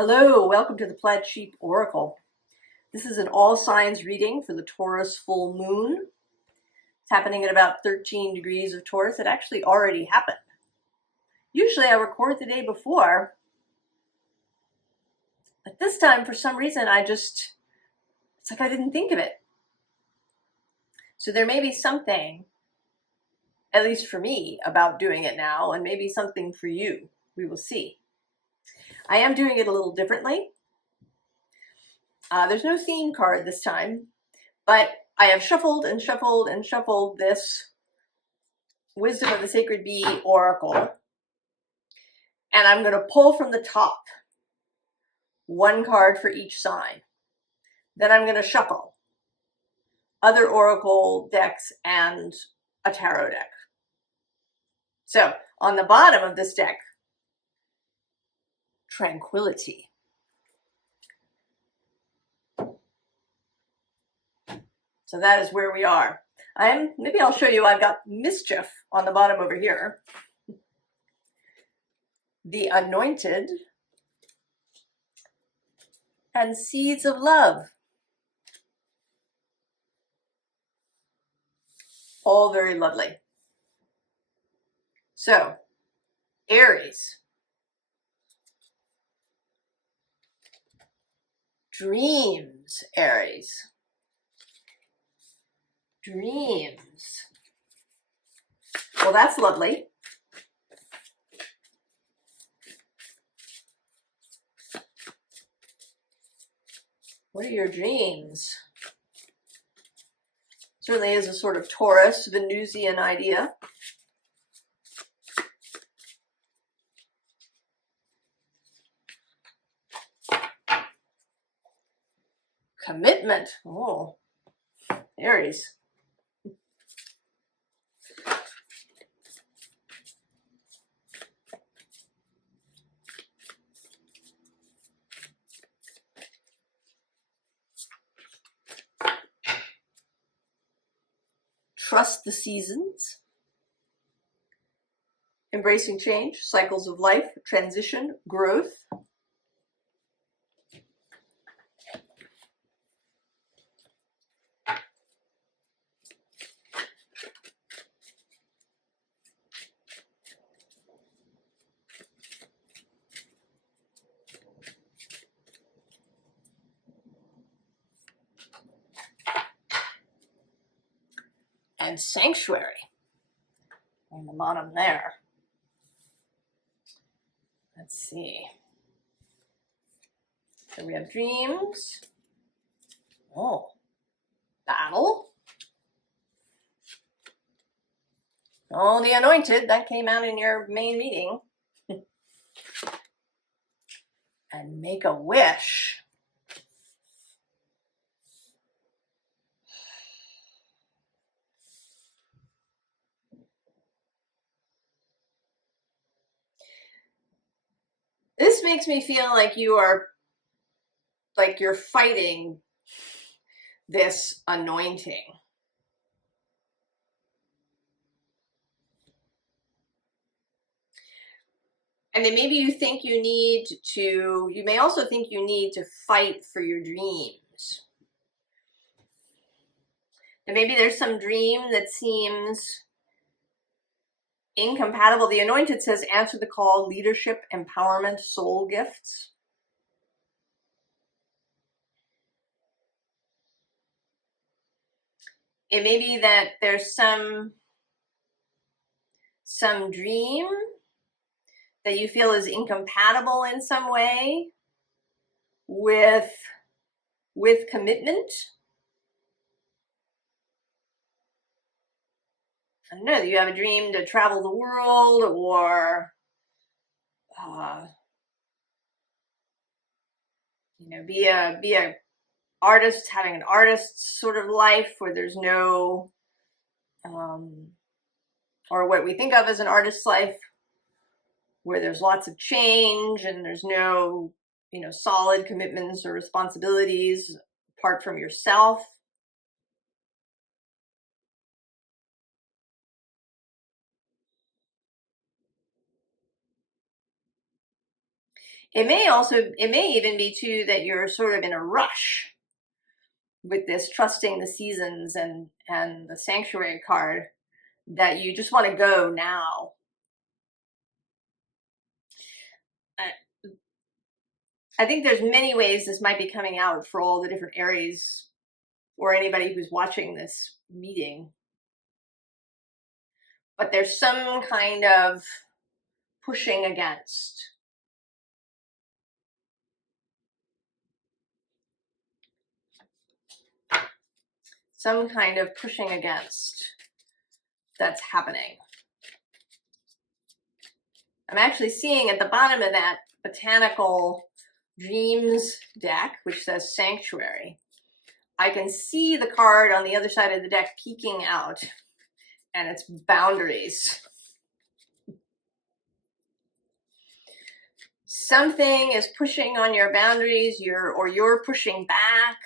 Hello, welcome to the Plaid Sheep Oracle. This is an all signs reading for the Taurus full moon. It's happening at about 13 degrees of Taurus. It actually already happened. Usually I record the day before, but this time for some reason it's like I didn't think of it. So there may be something, at least for me, about doing it now, and maybe something for you. We will see. I am doing it a little differently. There's no theme card this time, but I have shuffled and shuffled and shuffled this Wisdom of the Sacred Bee Oracle, and I'm going to pull from the top one card for each sign. Then I'm going to shuffle other oracle decks and a tarot deck. So on the bottom of this deck, Tranquility. So that is where we are. Maybe I'll show you, I've got Mischief on the bottom over here. The Anointed. And Seeds of Love. All very lovely. So, Aries. Dreams, Aries. Dreams. Well, that's lovely. What are your dreams? Certainly is a sort of Taurus, Venusian idea. Commitment. Oh, Aries. Trust the seasons. Embracing change, cycles of life, transition, growth. And Sanctuary on the bottom there. Let's see. So we have dreams. Oh, battle. Oh, the Anointed, that came out in your main meeting. And make a wish. This makes me feel like you're fighting this anointing. And then maybe you think you may also think you need to fight for your dreams. And maybe there's some dream that seems incompatible. The Anointed says answer the call, leadership, empowerment, soul gifts. It may be that there's some dream that you feel is incompatible in some way with commitment. I don't know, you have a dream to travel the world, or be a artist, having an artist's sort of life where there's no or what we think of as an artist's life, where there's lots of change and there's no solid commitments or responsibilities apart from yourself. It may even be too that you're sort of in a rush with this trusting the seasons and the sanctuary card, that you just want to go now. I think there's many ways this might be coming out for all the different Aries or anybody who's watching this meeting. But there's some kind of pushing against. Some kind of pushing against that's happening. I'm actually seeing at the bottom of that Botanical Dreams deck, which says Sanctuary, I can see the card on the other side of the deck peeking out, and it's boundaries. Something is pushing on your boundaries, or you're pushing back.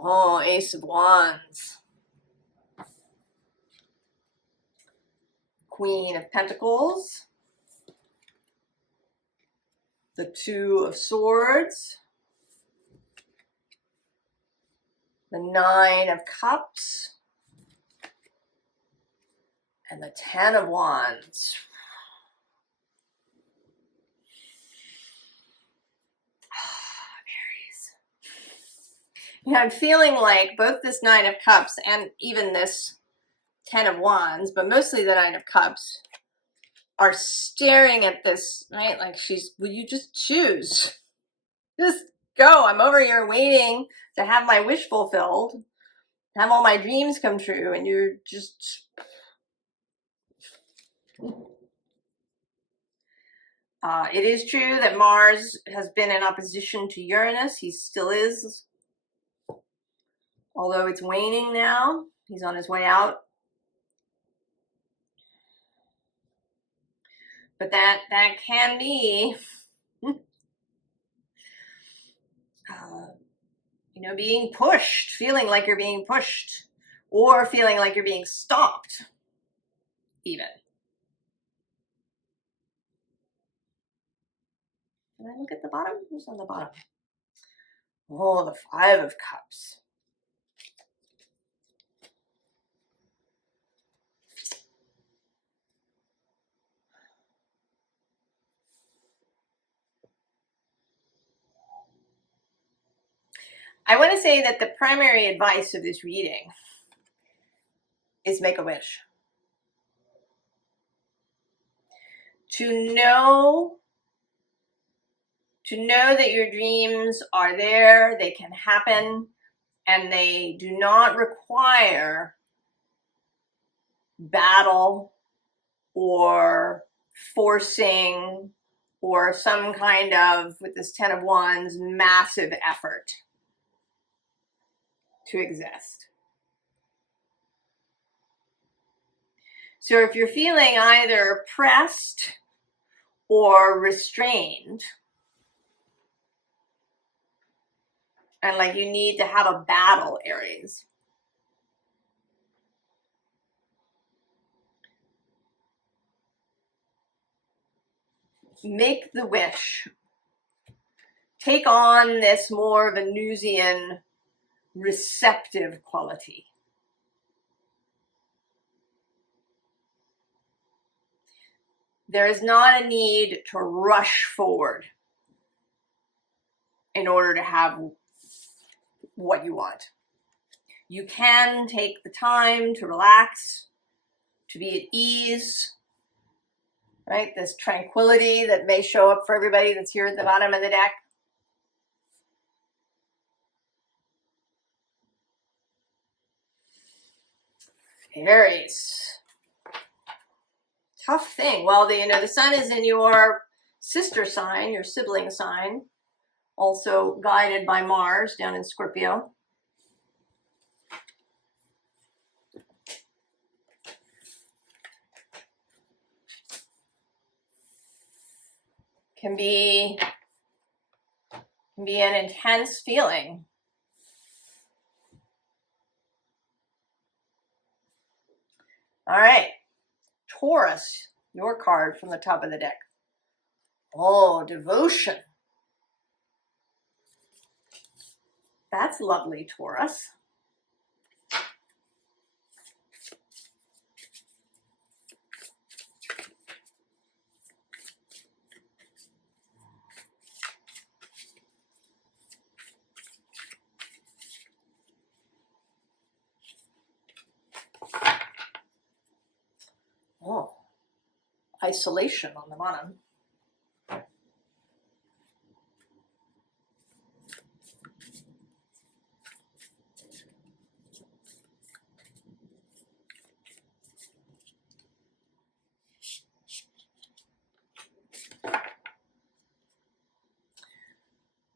Oh, Ace of Wands. Queen of Pentacles. The Two of Swords. The Nine of Cups. And the Ten of Wands. I'm feeling like both this Nine of Cups and even this Ten of Wands, but mostly the Nine of Cups, are staring at this, right? Like will you just choose? Just go. I'm over here waiting to have my wish fulfilled, have all my dreams come true, and you're just... it is true that Mars has been in opposition to Uranus. He still is. Although it's waning now, he's on his way out. But that can be, being pushed, feeling like you're being pushed, or feeling like you're being stopped, even. Can I look at the bottom? Who's on the bottom? Oh, the Five of Cups. I want to say that the primary advice of this reading is make a wish. To know that your dreams are there, they can happen, and they do not require battle or forcing or some kind of, with this Ten of Wands, massive effort to exist. So if you're feeling either pressed or restrained, and like you need to have a battle, Aries, make the wish. Take on this more Venusian receptive quality. There is not a need to rush forward in order to have what you want. You can take the time to relax, to be at ease, right? This tranquility that may show up for everybody that's here at the bottom of the deck. Aries. Tough thing. Well, the sun is in your sister sign, your sibling sign, also guided by Mars down in Scorpio. can be an intense feeling. All right, Taurus, your card from the top of the deck. Oh, devotion. That's lovely, Taurus. Oh, isolation on the bottom.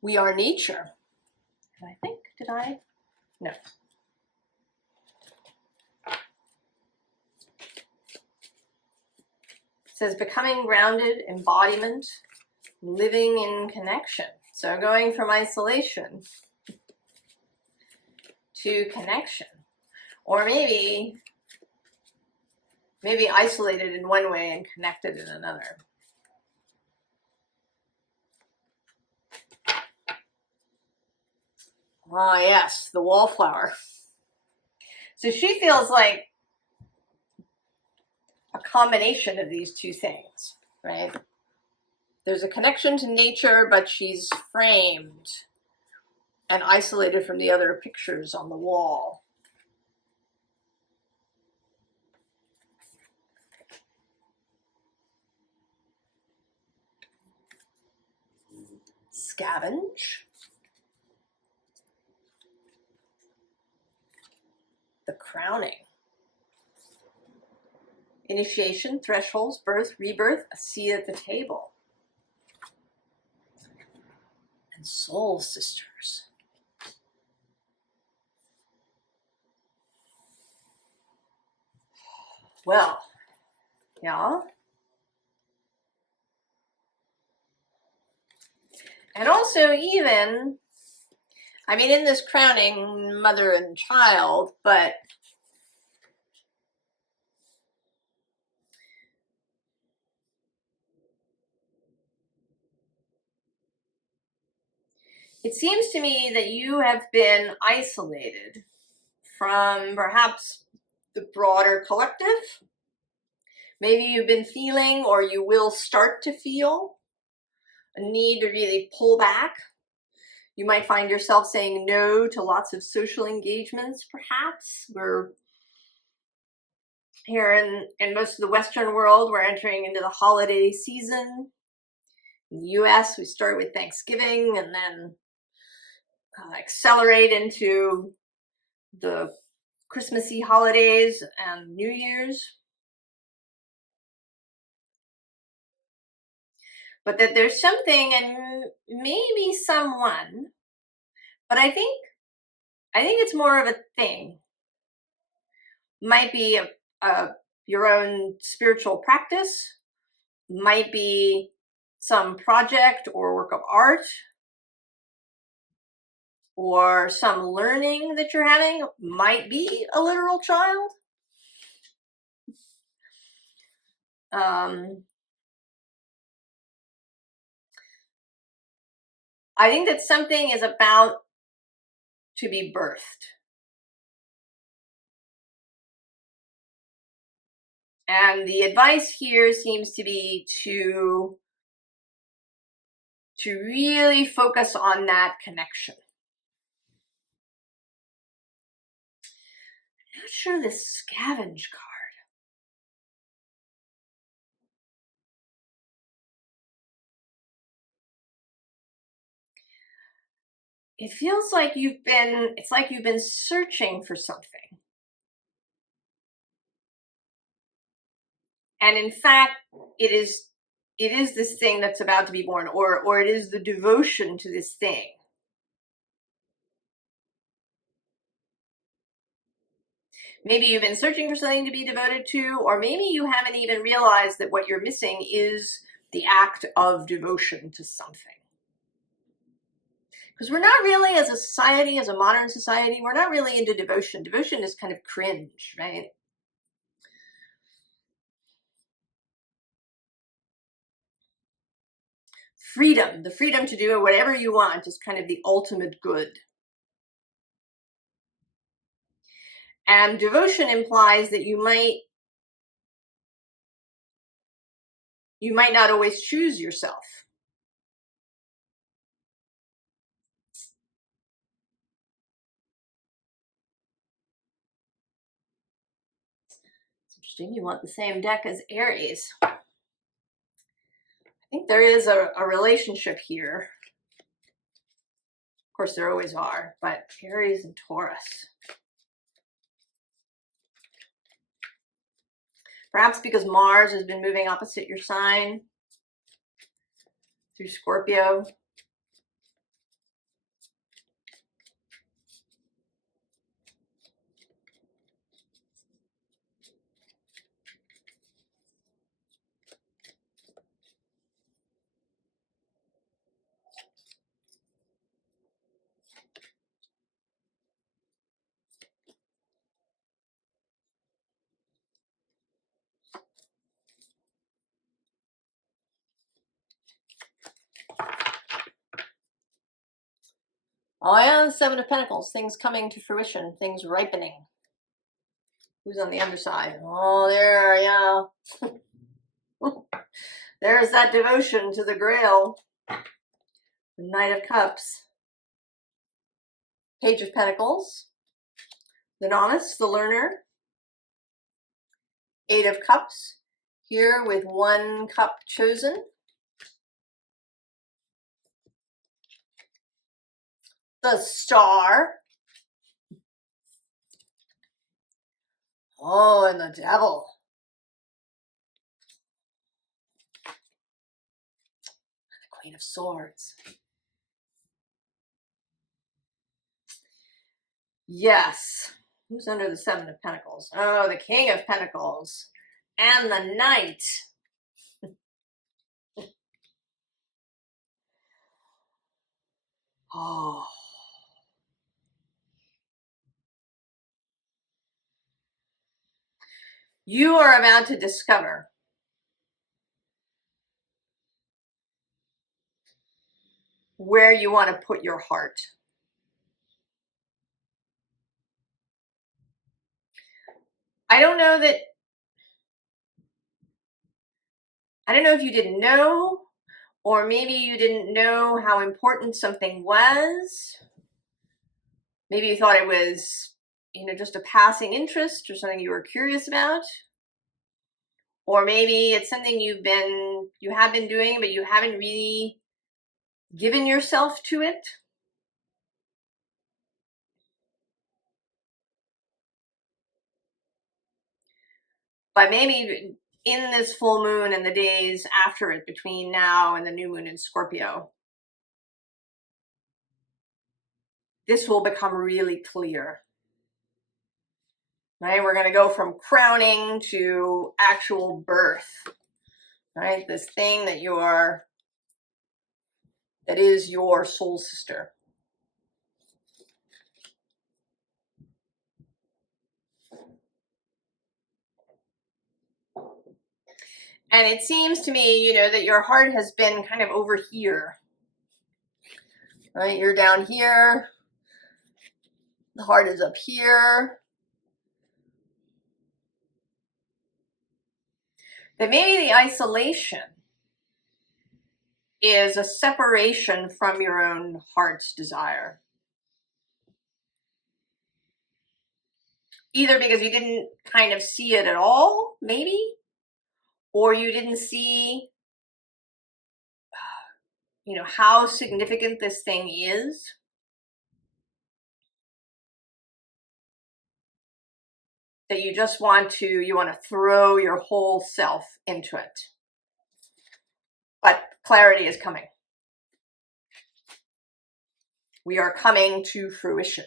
We are nature. And I think, did I? No. It says becoming grounded, embodiment, living in connection. So going from isolation to connection. Or maybe isolated in one way and connected in another. Ah, yes, the wallflower. So she feels like a combination of these two things, right? There's a connection to nature, but she's framed and isolated from the other pictures on the wall. Scavenge. The crowning. Initiation, thresholds, birth, rebirth, a seat at the table. And soul sisters. Well, yeah. And also even, I mean, in this crowning, mother and child, but it seems to me that you have been isolated from perhaps the broader collective. Maybe you've been feeling, or you will start to feel, a need to really pull back. You might find yourself saying no to lots of social engagements, perhaps. We're here in most of the Western world, we're entering into the holiday season. In the US, we start with Thanksgiving and then accelerate into the Christmassy holidays and New Year's. But that there's something and maybe someone, but I think it's more of a thing. Might be your own spiritual practice, might be some project or work of art, or some learning that you're having, might be a literal child. I think that something is about to be birthed. And the advice here seems to be to really focus on that connection. I'm not sure this scavenge card. It feels like it's like you've been searching for something. And in fact, it is this thing that's about to be born, or it is the devotion to this thing. Maybe you've been searching for something to be devoted to, or maybe you haven't even realized that what you're missing is the act of devotion to something. Because we're not really, as a society, as a modern society, we're not really into devotion. Devotion is kind of cringe, right? Freedom, the freedom to do whatever you want is kind of the ultimate good. And devotion implies that you might not always choose yourself. It's interesting, you want the same deck as Aries. I think there is a relationship here. Of course, there always are, but Aries and Taurus. Perhaps because Mars has been moving opposite your sign through Scorpio. Oh yeah, the Seven of Pentacles, things coming to fruition, things ripening. Who's on the underside? Oh, there, yeah. There's that devotion to the Grail. The Knight of Cups. Page of Pentacles. The Novice, the Learner. Eight of Cups. Here with one cup chosen. The Star. Oh, and the Devil. The Queen of Swords. Yes. Who's under the Seven of Pentacles? Oh, the King of Pentacles. And the Knight. Oh. You are about to discover where you want to put your heart. I don't know if you didn't know, or maybe you didn't know how important something was. Maybe you thought it was, just a passing interest or something you were curious about. Or maybe it's something you have been doing, but you haven't really given yourself to it. But maybe in this full moon and the days after it, between now and the new moon in Scorpio, this will become really clear. Right? We're going to go from crowning to actual birth. Right? This thing that is your soul sister. And it seems to me, that your heart has been kind of over here. Right? You're down here. The heart is up here. But maybe the isolation is a separation from your own heart's desire. Either because you didn't kind of see it at all, maybe, or you didn't see, how significant this thing is. That you just want to throw your whole self into it. But clarity is coming. We are coming to fruition,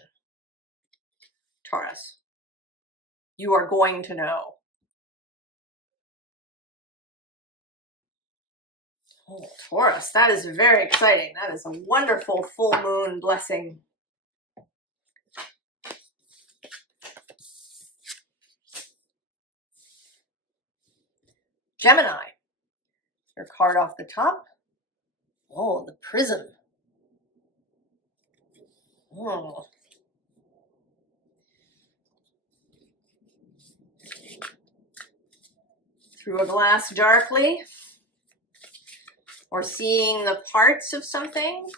Taurus. You are going to know. Oh, Taurus, that is very exciting. That is a wonderful full moon blessing. Gemini, your card off the top. Oh, the Prison. Oh. Through a glass darkly, or seeing the parts of something.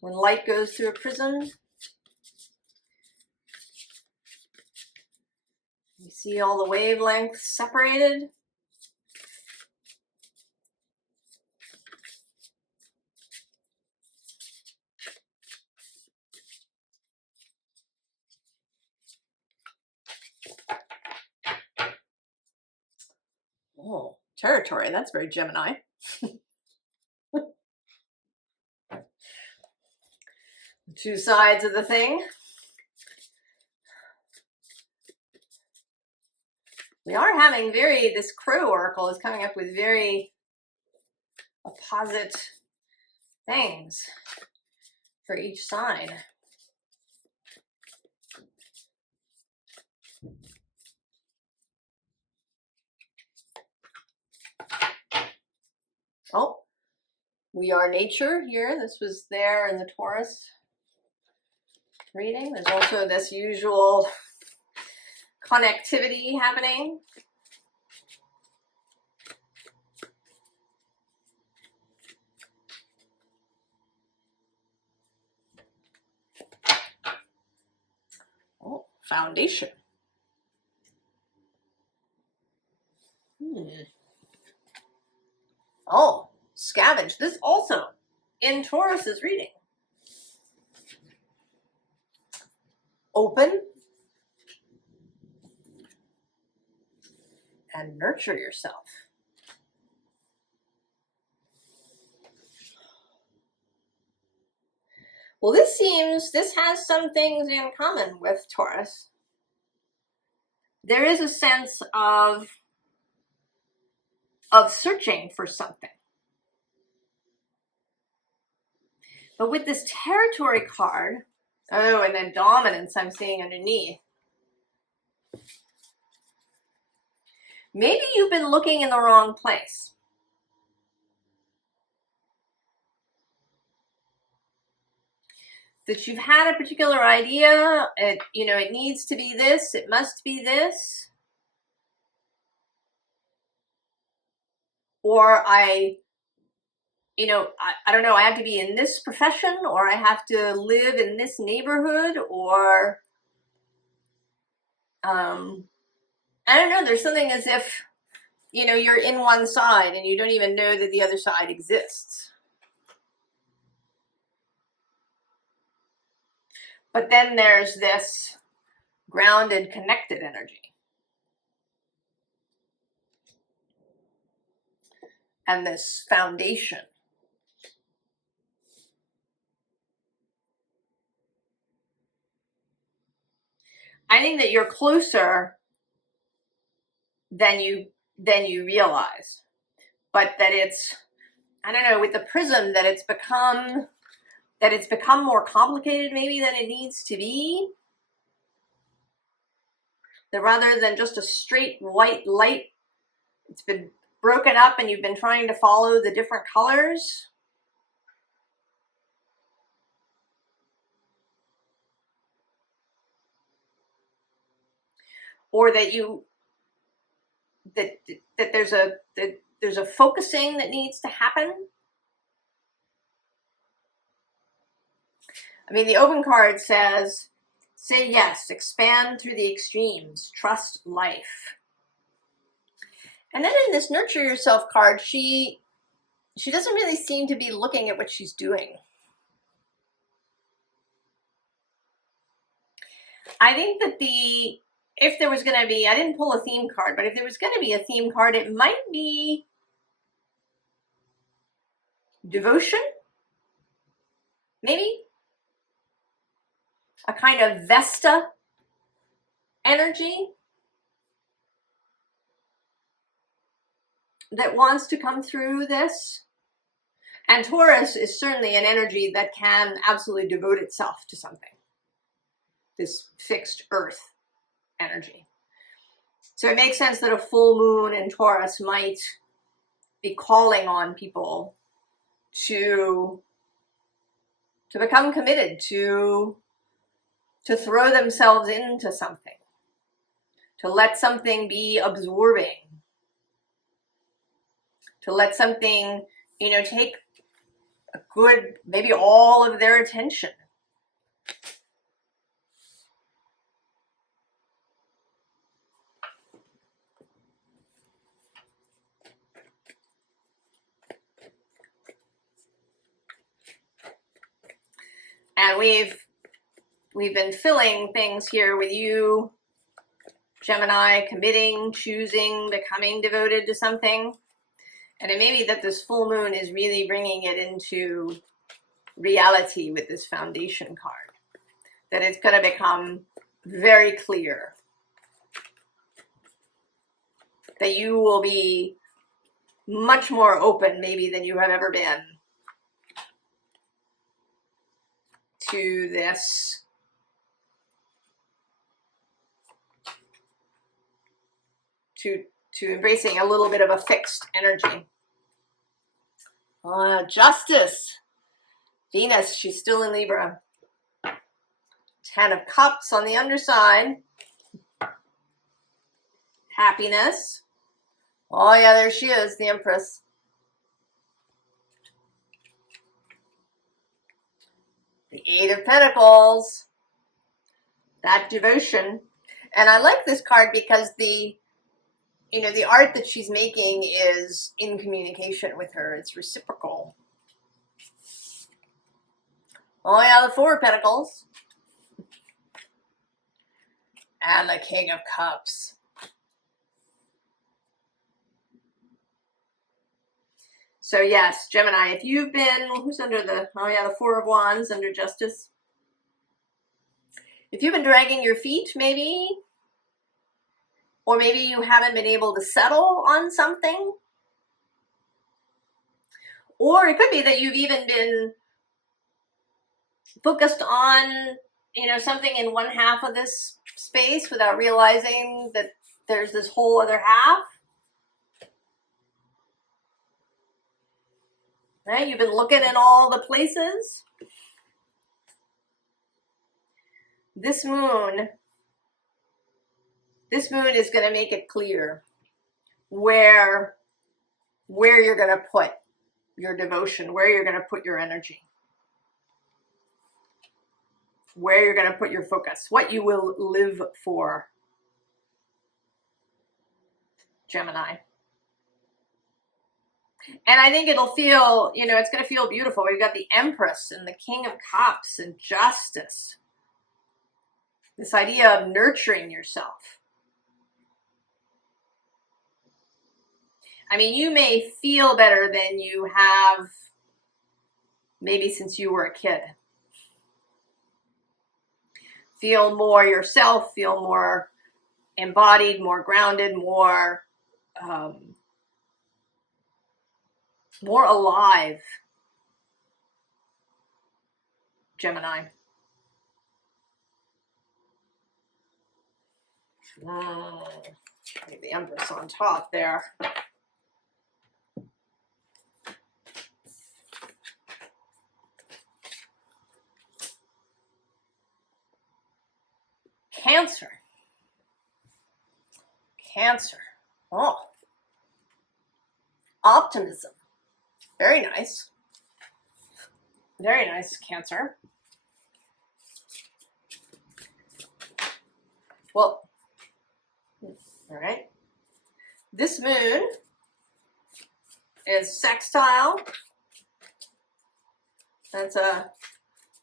When light goes through a prism, you see all the wavelengths separated. Oh, territory, that's very Gemini. Two sides of the thing. We are having this Crow Oracle is coming up with very opposite things for each sign. Oh, we are nature here. This was there in the Taurus reading. There's also this usual connectivity happening. Oh, foundation. Oh, scavenge. This also in Taurus's reading. Open and nurture yourself. Well, this has some things in common with Taurus. There is a sense of searching for something. But with this territory card, oh, and then dominance I'm seeing underneath. Maybe you've been looking in the wrong place. That you've had a particular idea, it needs to be this, it must be this. Or I don't know, I have to be in this profession, or I have to live in this neighborhood, or I don't know, there's something as if, you're in one side and you don't even know that the other side exists. But then there's this grounded, connected energy. And this foundation. I think that you're closer than you realize. But that it's, I don't know, with the prism, that it's become more complicated maybe than it needs to be. That rather than just a straight white light, it's been broken up and you've been trying to follow the different colors. Or that there's a focusing that needs to happen. I mean, the open card says, say yes, expand through the extremes, trust life. And then in this nurture yourself card, she doesn't really seem to be looking at what she's doing. I think that if there was going to be, I didn't pull a theme card, but if there was going to be a theme card, it might be devotion, maybe a kind of Vesta energy, that wants to come through this. And Taurus is certainly an energy that can absolutely devote itself to something. This fixed earth energy. So it makes sense that a full moon in Taurus might be calling on people to become committed, to throw themselves into something, to let something be absorbing, to let something, you know, take a good, maybe all of their attention. And we've been filling things here with you, Gemini, committing, choosing, becoming devoted to something. And it may be that this full moon is really bringing it into reality with this foundation card. That it's going to become very clear that you will be much more open maybe than you have ever been to this to embracing a little bit of a fixed energy. Justice. Venus, she's still in Libra. 10 of Cups on the underside. Happiness. Oh yeah, there she is, the Empress. The 8 of Pentacles. That devotion. And I like this card because the art that she's making is in communication with her. It's reciprocal. Oh yeah, the 4 of Pentacles. And the King of Cups. So yes, Gemini, if you've been, who's under the 4 of Wands under Justice. If you've been dragging your feet, maybe, or maybe you haven't been able to settle on something, or it could be that you've even been focused on, something in one half of this space without realizing that there's this whole other half. Right? You've been looking in all the places. This moon is going to make it clear where you're going to put your devotion, where you're going to put your energy, where you're going to put your focus, what you will live for, Gemini. And I think it'll feel, it's going to feel beautiful. We've got the Empress and the King of Cups and Justice. This idea of nurturing yourself. I mean, you may feel better than you have maybe since you were a kid. Feel more yourself, feel more embodied, more grounded, more alive, Gemini. The Empress on top there. Cancer. Oh. Optimism. Very nice. Very nice, Cancer. Well, all right. This moon is sextile. That's a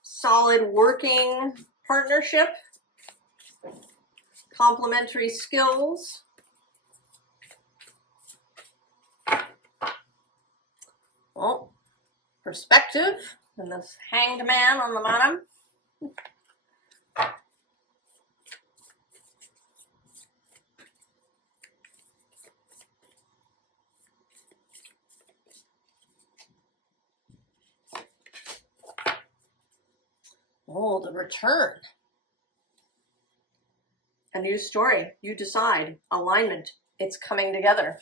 solid working partnership. Complementary skills. Well, perspective, and this Hanged Man on the bottom. Oh, the return. A new story. You decide. Alignment. It's coming together.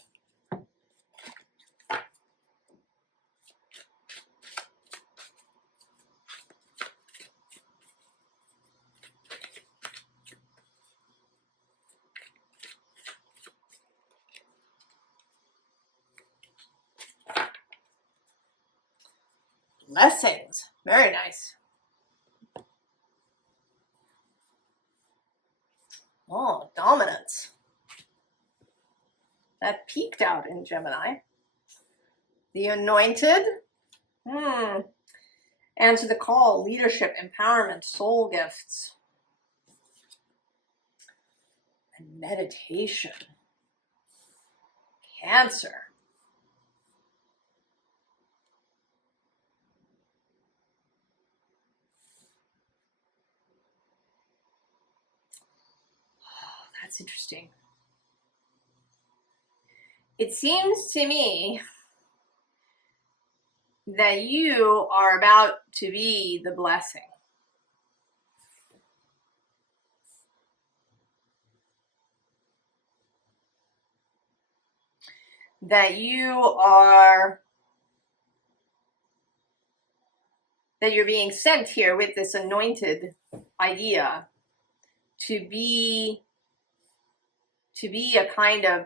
Blessings. Very nice. Oh, dominance. That peaked out in Gemini. The anointed. Answer the call. Leadership, empowerment, soul gifts. And meditation. Cancer. Oh, that's interesting. It seems to me that you are about to be the blessing. That you're being sent here with this anointed idea to be a kind of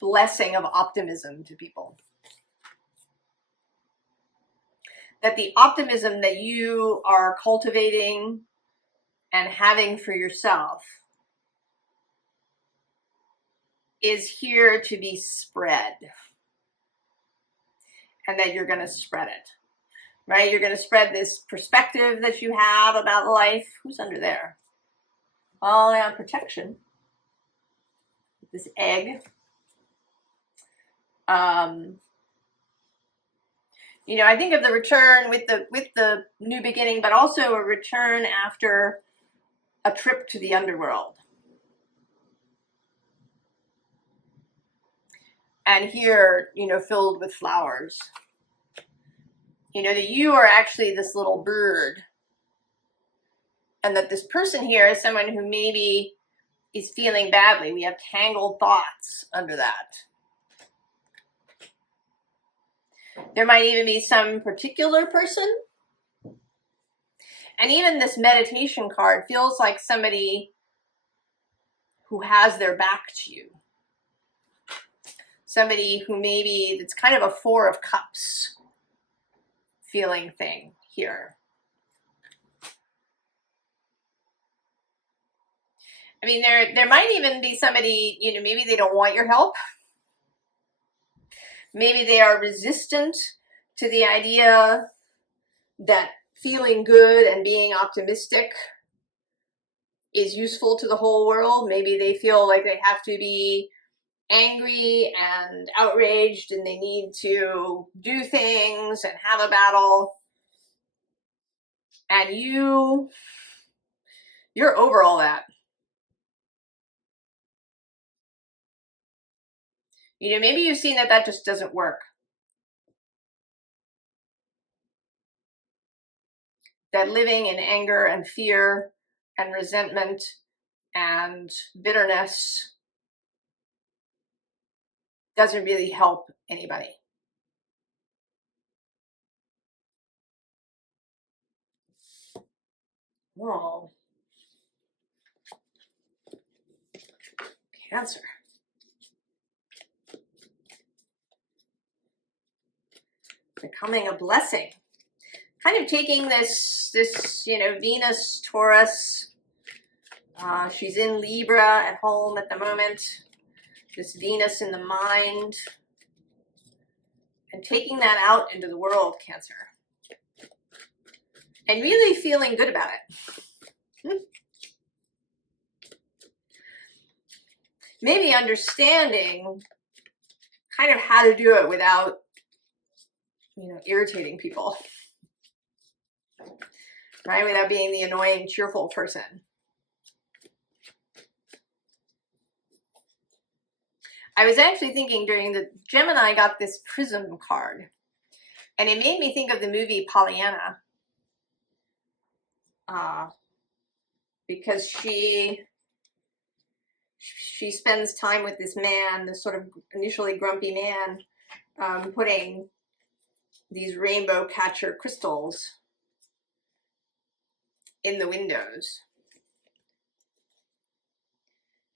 blessing of optimism to people. That the optimism that you are cultivating and having for yourself is here to be spread. And that you're going to spread it. Right? You're going to spread this perspective that you have about life. Who's under there? Oh, yeah, protection. This egg. You know, I think of the return with the new beginning, but also a return after a trip to the underworld. And here, you know, filled with flowers. You know, that you are actually this little bird. And that this person here is someone who maybe is feeling badly. We have tangled thoughts under that. There might even be some particular person. And even this meditation card feels like somebody who has their back to you. Somebody who maybe, it's kind of a Four of Cups feeling thing here. I mean, there might even be somebody, you know, maybe they don't want your help. Maybe they are resistant to the idea that feeling good and being optimistic is useful to the whole world. Maybe they feel like they have to be angry and outraged and they need to do things and have a battle. And you're over all that. You know, maybe you've seen that just doesn't work. That living in anger and fear and resentment and bitterness doesn't really help anybody. Whoa. Cancer. Becoming a blessing. Kind of taking this, you know, Venus, Taurus. She's in Libra at home at the moment. This Venus in the mind. And taking that out into the world, Cancer. And really feeling good about it. Maybe understanding kind of how to do it without, you know, irritating people. Right? Without being the annoying, cheerful person. I was actually thinking during the Gemini, I got this Prism card. And it made me think of the movie Pollyanna. because she spends time with this man, this sort of initially grumpy man, putting these rainbow catcher crystals in the windows.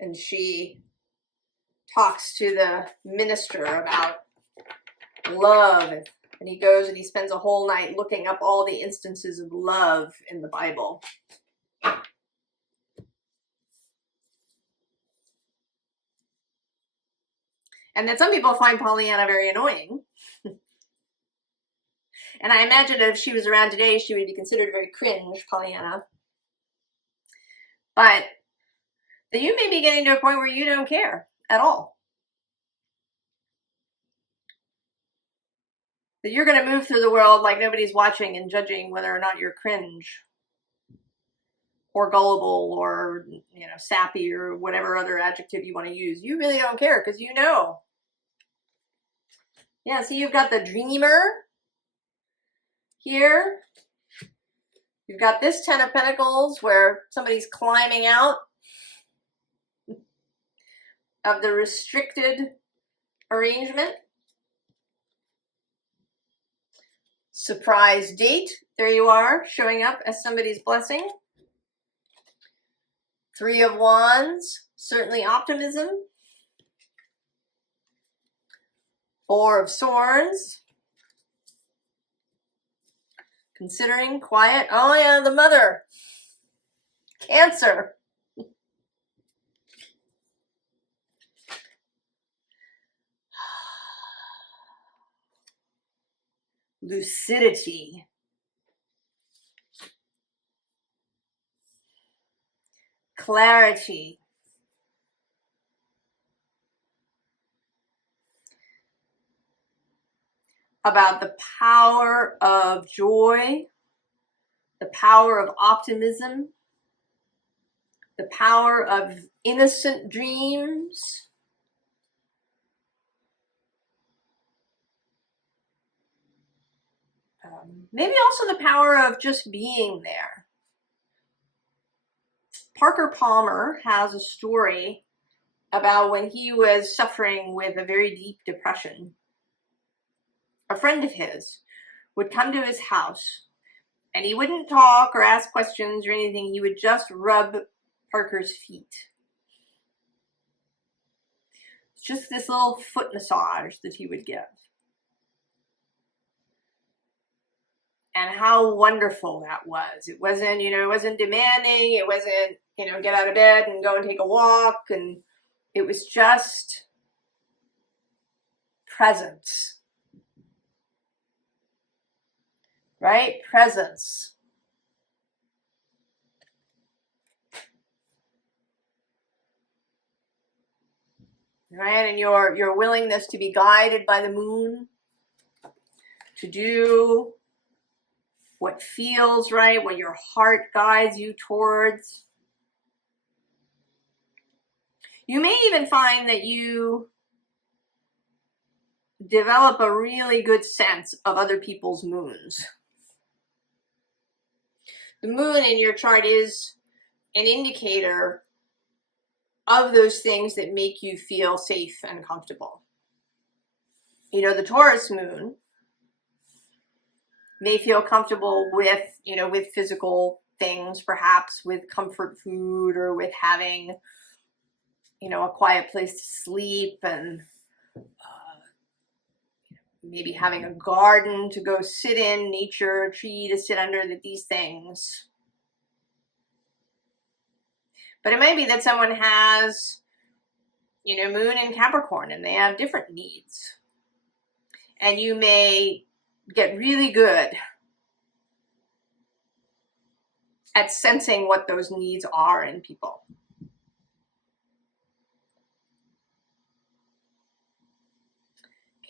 And she talks to the minister about love, and he goes and he spends a whole night looking up all the instances of love in the Bible. And that some people find Pollyanna very annoying. And I imagine that if she was around today, she would be considered very cringe, Pollyanna. But that you may be getting to a point where you don't care at all. That you're going to move through the world like nobody's watching and judging whether or not you're cringe or gullible or, you know, sappy or whatever other adjective you want to use. You really don't care because you know. Yeah, see, you've got the dreamer here. You've got this 10 of Pentacles where somebody's climbing out of the restricted arrangement. Surprise date. There you are, showing up as somebody's blessing. 3 of Wands, certainly optimism. 4 of Swords. Considering, quiet. Oh yeah, the Mother. Cancer. Lucidity. Clarity. About the power of joy, the power of optimism, the power of innocent dreams. Maybe also the power of just being there. Parker Palmer has a story about when he was suffering with a very deep depression. A friend of his would come to his house and he wouldn't talk or ask questions or anything. He would just rub Parker's feet. It's just this little foot massage that he would give. And how wonderful that was. It wasn't, you know, it wasn't demanding. It wasn't, you know, get out of bed and go and take a walk. And it was just presence. Right? Presence. Right? And your willingness to be guided by the moon, to do what feels right, what your heart guides you towards. You may even find that you develop a really good sense of other people's moons. The moon in your chart is an indicator of those things that make you feel safe and comfortable. You know, the Taurus moon may feel comfortable with, you know, with physical things, perhaps with comfort food or with having, you know, a quiet place to sleep and maybe having a garden to go sit in, nature, a tree to sit under, these things. But it might be that someone has, you know, moon in Capricorn and they have different needs. And you may get really good at sensing what those needs are in people.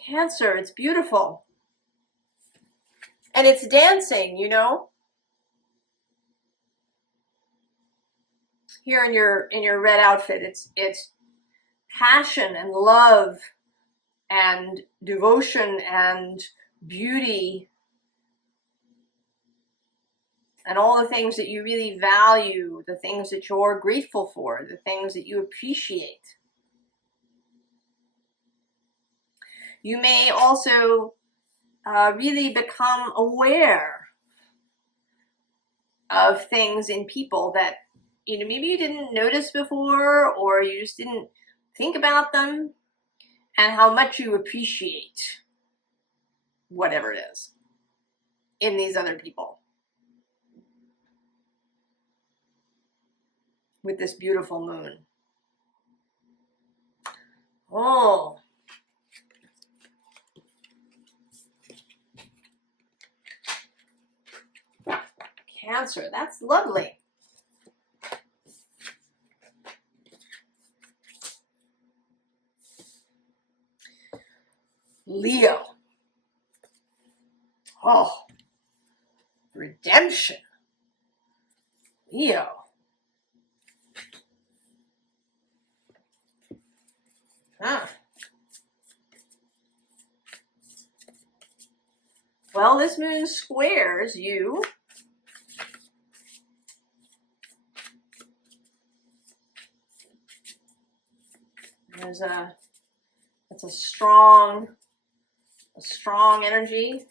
Cancer, it's beautiful. And it's dancing, you know. Here in your red outfit, it's passion and love and devotion and beauty and all the things that you really value, the things that you're grateful for, the things that you appreciate. You may also really become aware of things in people that, you know, maybe you didn't notice before, or you just didn't think about them, and how much you appreciate whatever it is in these other people with this beautiful moon. Oh, Cancer, that's lovely. Leo. Oh, redemption. Leo. Huh. Well, this moon squares you. It's a strong energy.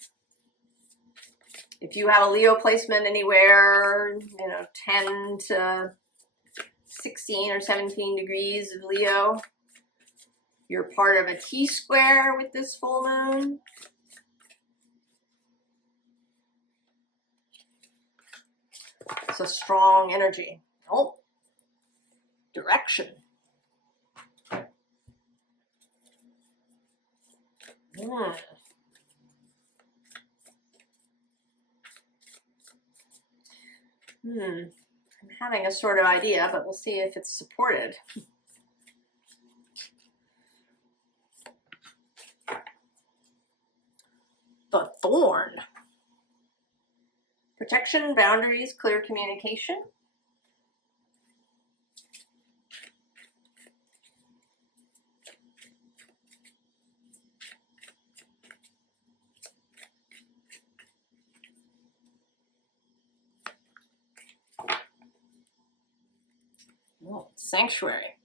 If you have a Leo placement anywhere, you know, 10 to 16 or 17 degrees of Leo, you're part of a T-square with this full moon. It's a strong energy. Oh, direction. I'm having a sort of idea, but we'll see if it's supported. The Thorn. Protection, boundaries, clear communication. Oh, Sanctuary.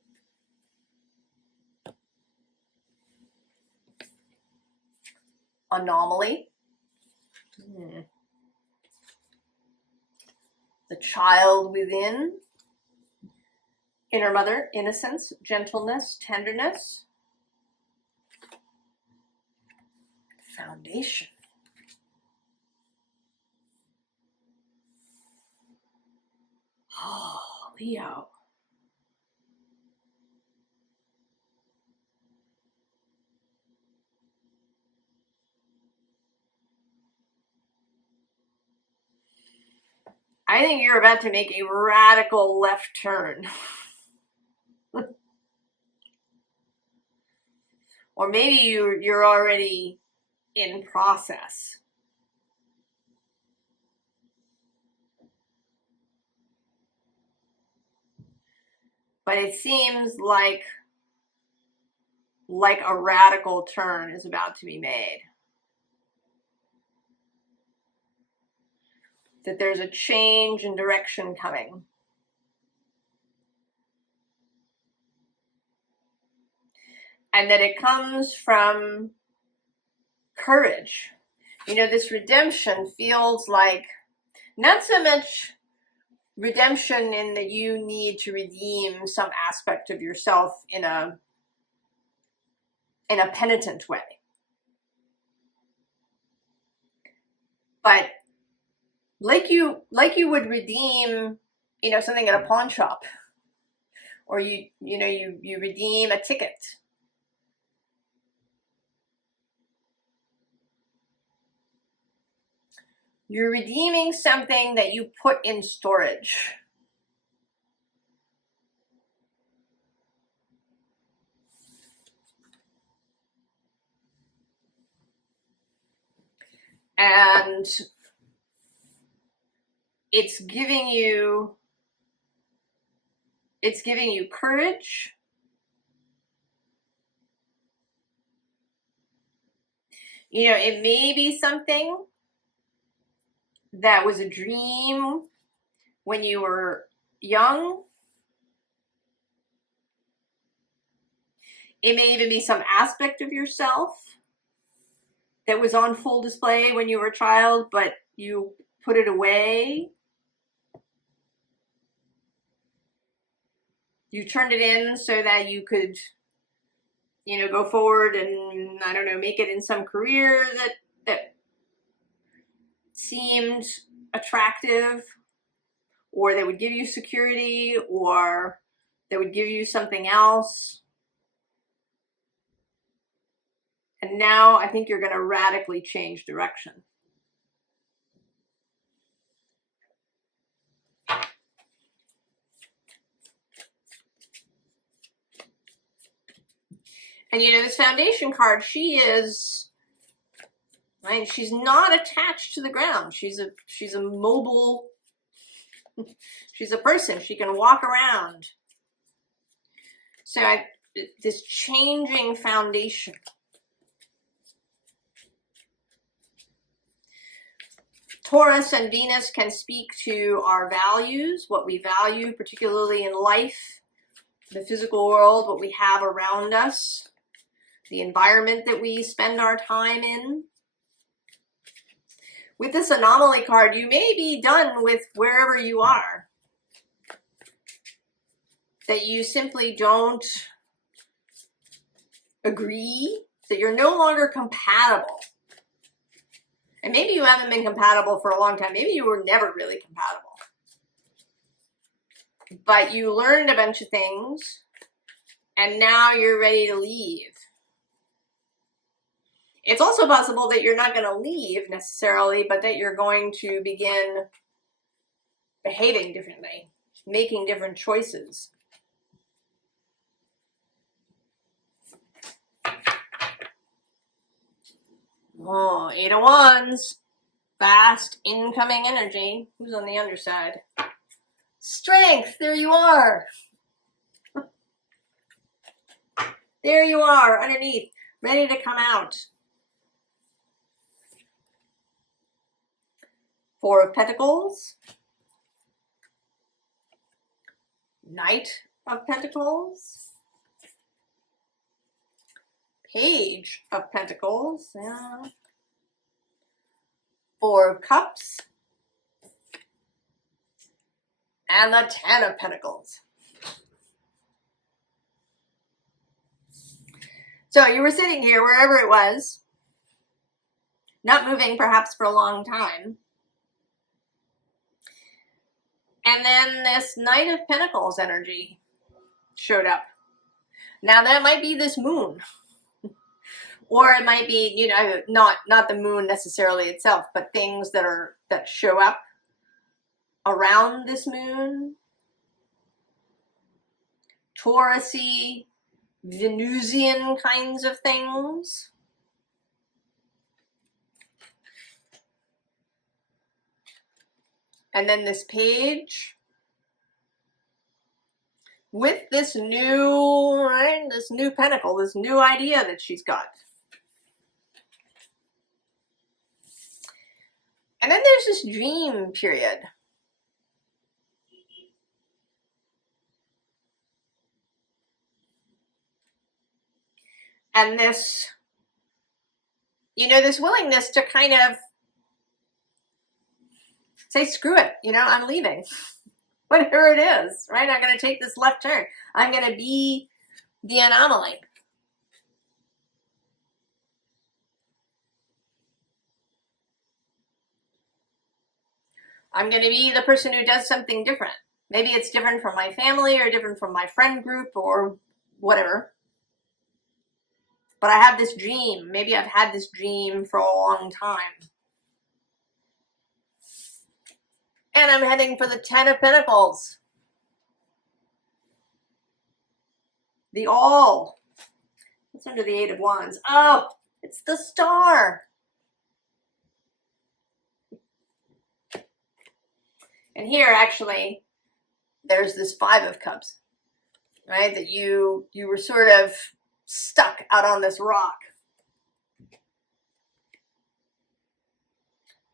Anomaly. The child within. Inner mother, innocence, gentleness, tenderness. Foundation. Oh, Leo. I think you're about to make a radical left turn. Or maybe you're already in process. But it seems like a radical turn is about to be made. That there's a change in direction coming. And that it comes from courage. You know, this redemption feels like not so much redemption in that you need to redeem some aspect of yourself in a penitent way. But like you would redeem, you know, something at a pawn shop, or you redeem a ticket. You're redeeming something that you put in storage. And it's giving you courage. You know, it may be something that was a dream when you were young. It may even be some aspect of yourself that was on full display when you were a child, but you put it away. You turned it in so that you could, you know, go forward and, I don't know, make it in some career that seemed attractive, or that would give you security, or that would give you something else. And now I think you're going to radically change direction. And you know, this Foundation card, she is, right? She's not attached to the ground. She's a mobile, she's a person. She can walk around. So this changing foundation. Taurus and Venus can speak to our values, what we value, particularly in life, the physical world, what we have around us, the environment that we spend our time in. With this anomaly card, you may be done with wherever you are. That you simply don't agree, that you're no longer compatible. And maybe you haven't been compatible for a long time. Maybe you were never really compatible. But you learned a bunch of things, and now you're ready to leave. It's also possible that you're not going to leave necessarily, but that you're going to begin behaving differently, making different choices. Oh, 8 of Wands. Fast incoming energy. Who's on the underside? Strength. There you are. There you are underneath, ready to come out. 4 of Pentacles. Knight of Pentacles. Page of Pentacles. Yeah. 4 of Cups. And the 10 of Pentacles. So you were sitting here, wherever it was, not moving perhaps for a long time. And then this Knight of Pentacles energy showed up. Now that might be this moon. Or it might be, you know, not the moon necessarily itself, but things that show up around this moon. Taurusy, Venusian kinds of things. And then this page with this new, right, this new pentacle, this new idea that she's got. And then there's this dream period. And this, you know, this willingness to kind of say, screw it, you know, I'm leaving. Whatever it is, right? I'm going to take this left turn. I'm going to be the anomaly. I'm going to be the person who does something different. Maybe it's different from my family or different from my friend group or whatever. But I have this dream. Maybe I've had this dream for a long time. And I'm heading for the 10 of Pentacles. The All. What's under the 8 of Wands? Oh, it's the Star. And here, actually, there's this 5 of Cups, right? That you were sort of stuck out on this rock.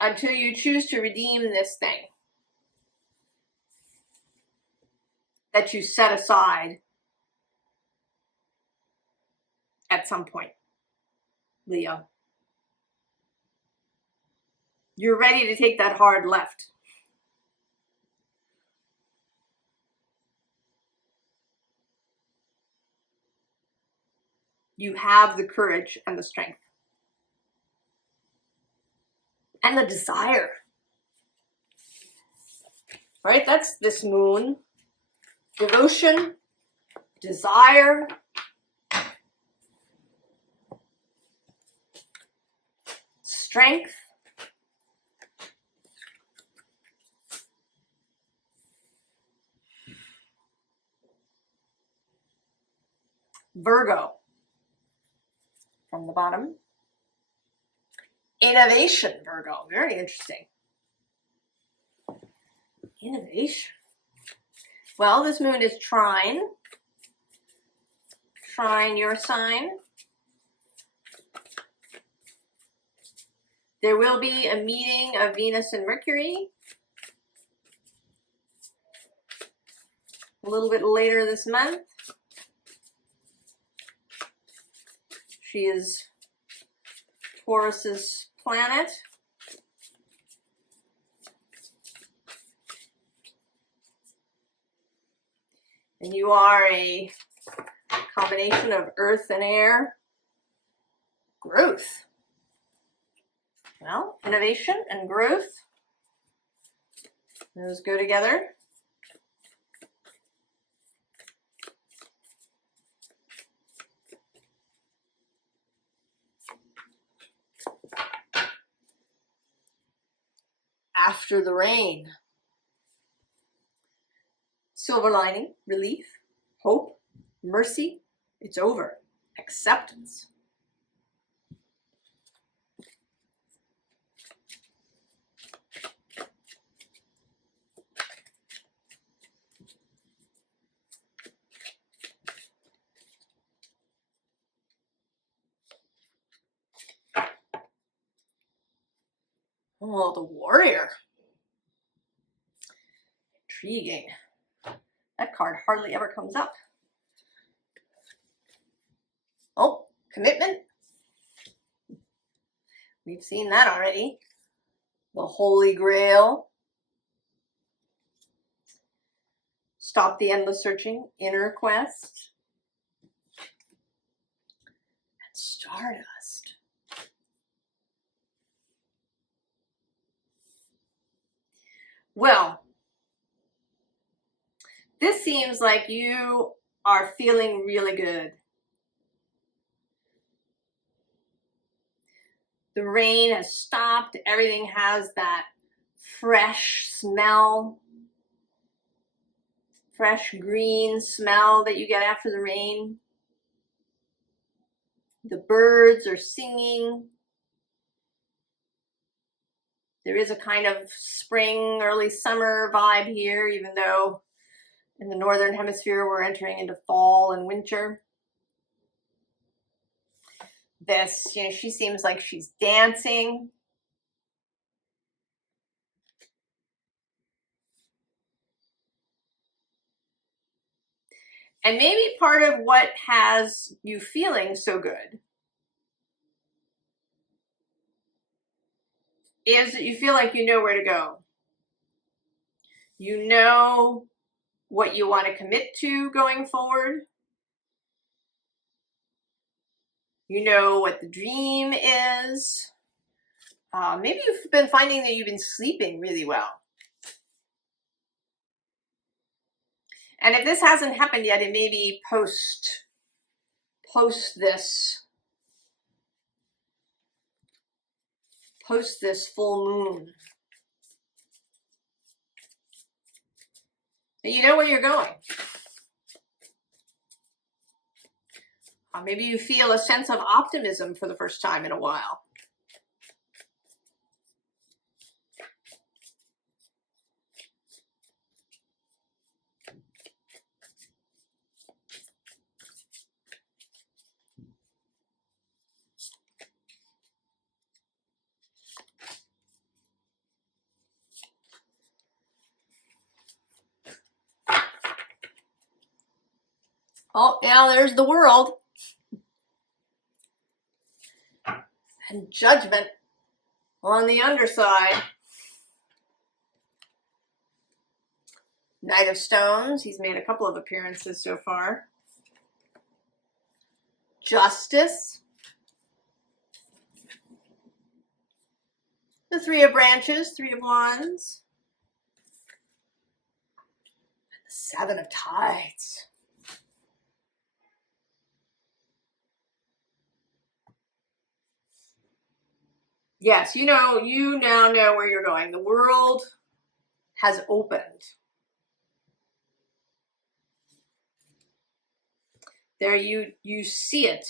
until you choose to redeem this thing that you set aside at some point, Leo. You're ready to take that hard left. You have the courage and the strength and the desire, right? That's this moon. Devotion, desire, strength, Virgo from the bottom. Innovation, Virgo. Very interesting. Innovation. Well, this moon is trine your sign. There will be a meeting of Venus and Mercury a little bit later this month. She is Taurus's planet. And you are a combination of earth and air. Growth. Well, innovation and growth, those go together. After the rain. Silver lining, relief, hope, mercy. It's over. Acceptance. Oh, the warrior. Intriguing. That card hardly ever comes up. Oh, commitment. We've seen that already. The Holy Grail. Stop the endless searching. Inner quest. And Stardust. Well, this seems like you are feeling really good. The rain has stopped. Everything has that fresh smell, fresh green smell that you get after the rain. The birds are singing. There is a kind of spring, early summer vibe here, even though in the northern hemisphere we're entering into fall and winter. This, she seems like she's dancing. And maybe part of what has you feeling so good is that you feel like you know where to go. You know what you want to commit to going forward. You know what the dream is. Maybe you've been finding that you've been sleeping really well. And if this hasn't happened yet, it may be post this full moon. And you know where you're going. Maybe you feel a sense of optimism for the first time in a while. Oh, yeah, there's the World. And Judgment on the underside. Knight of Stones. He's made a couple of appearances so far. Justice. The Three of Branches, Three of Wands. And the Seven of Tides. Yes, you now know where you're going. The world has opened. There you see it.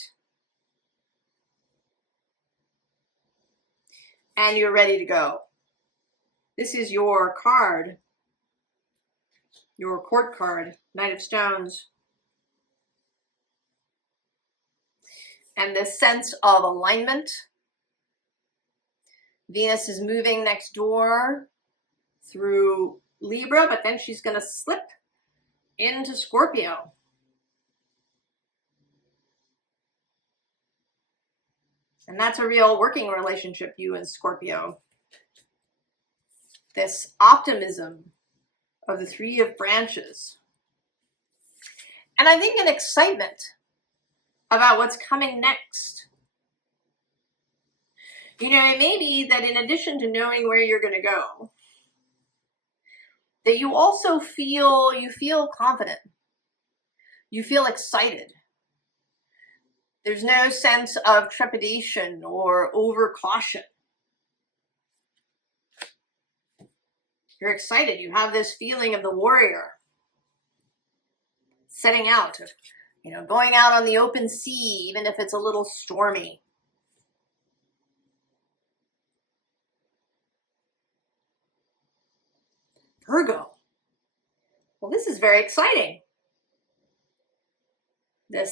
And you're ready to go. This is your card. Your court card, Knight of Stones. And this sense of alignment. Venus is moving next door through Libra, but then she's going to slip into Scorpio. And that's a real working relationship, you and Scorpio. This optimism of the Three of Branches. And I think an excitement about what's coming next. You know, it may be that in addition to knowing where you're going to go, that you also feel confident. You feel excited. There's no sense of trepidation or over caution. You're excited. You have this feeling of the warrior setting out, going out on the open sea, even if it's a little stormy. Virgo. Well, this is very exciting. You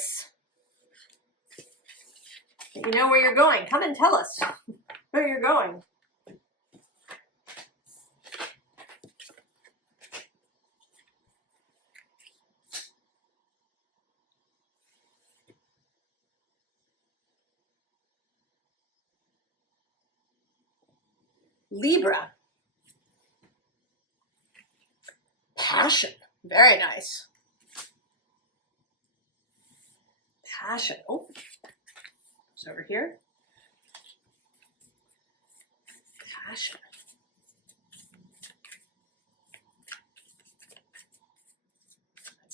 know where you're going. Come and tell us where you're going. Libra. Passion. Very nice. Passion. Oh, it's over here. Passion.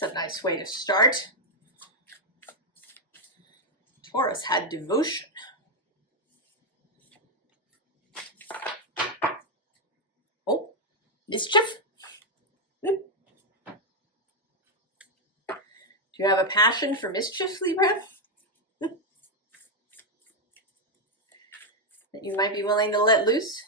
That's a nice way to start. Taurus had devotion. Oh, mischief. Do you have a passion for mischief, Libra? That you might be willing to let loose?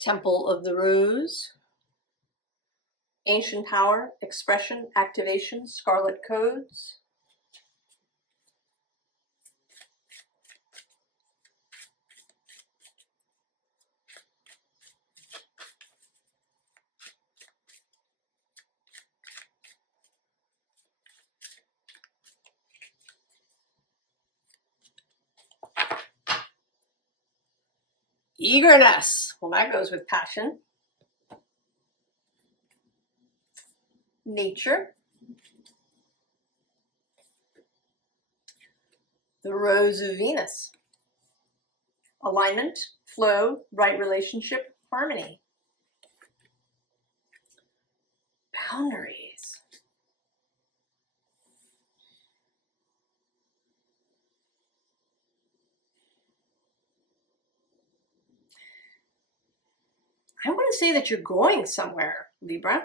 Temple of the Rose. Ancient power, expression, activation, scarlet codes. Eagerness. Well, that goes with passion. Nature. The Rose of Venus. Alignment, flow, right relationship, harmony. Boundaries. I want to say that you're going somewhere, Libra.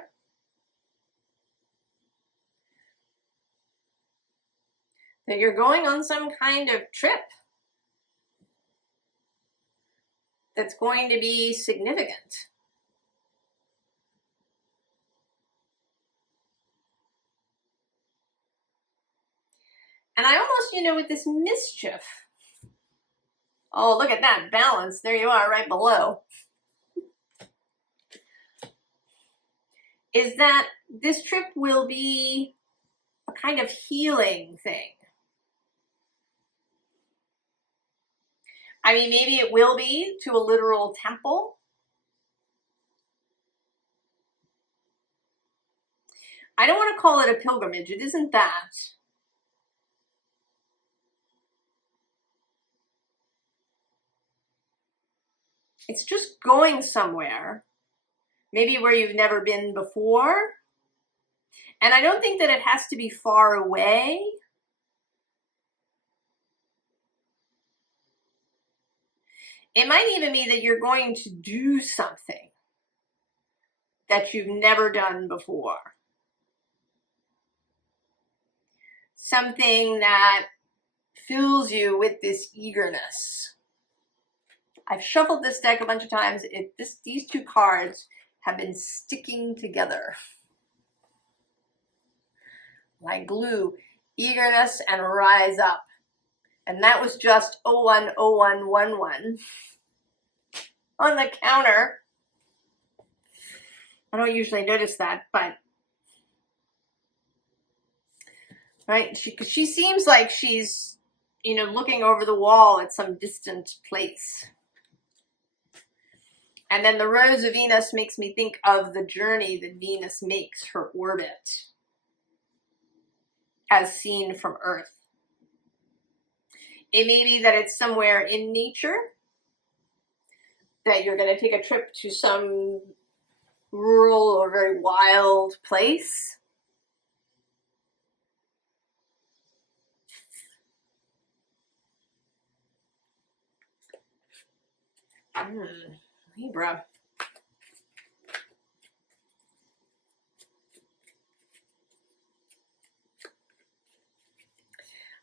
That you're going on some kind of trip that's going to be significant. And I almost, with this mischief, Oh, look at that balance. There you are right below. Is that this trip will be a kind of healing thing. I mean, maybe it will be to a literal temple. I don't want to call it a pilgrimage. It isn't that. It's just going somewhere, maybe where you've never been before. And I don't think that it has to be far away. It might even be that you're going to do something that you've never done before. Something that fills you with this eagerness. I've shuffled this deck a bunch of times. These two cards have been sticking together like glue. Eagerness and rise up. And that was just 010111 on the counter. I don't usually notice that, but right, she seems like she's, you know, looking over the wall at some distant place. And then the rose of Venus makes me think of the journey that Venus makes her orbit as seen from Earth. It may be that it's somewhere in nature, that you're going to take a trip to some rural or very wild place. Libra.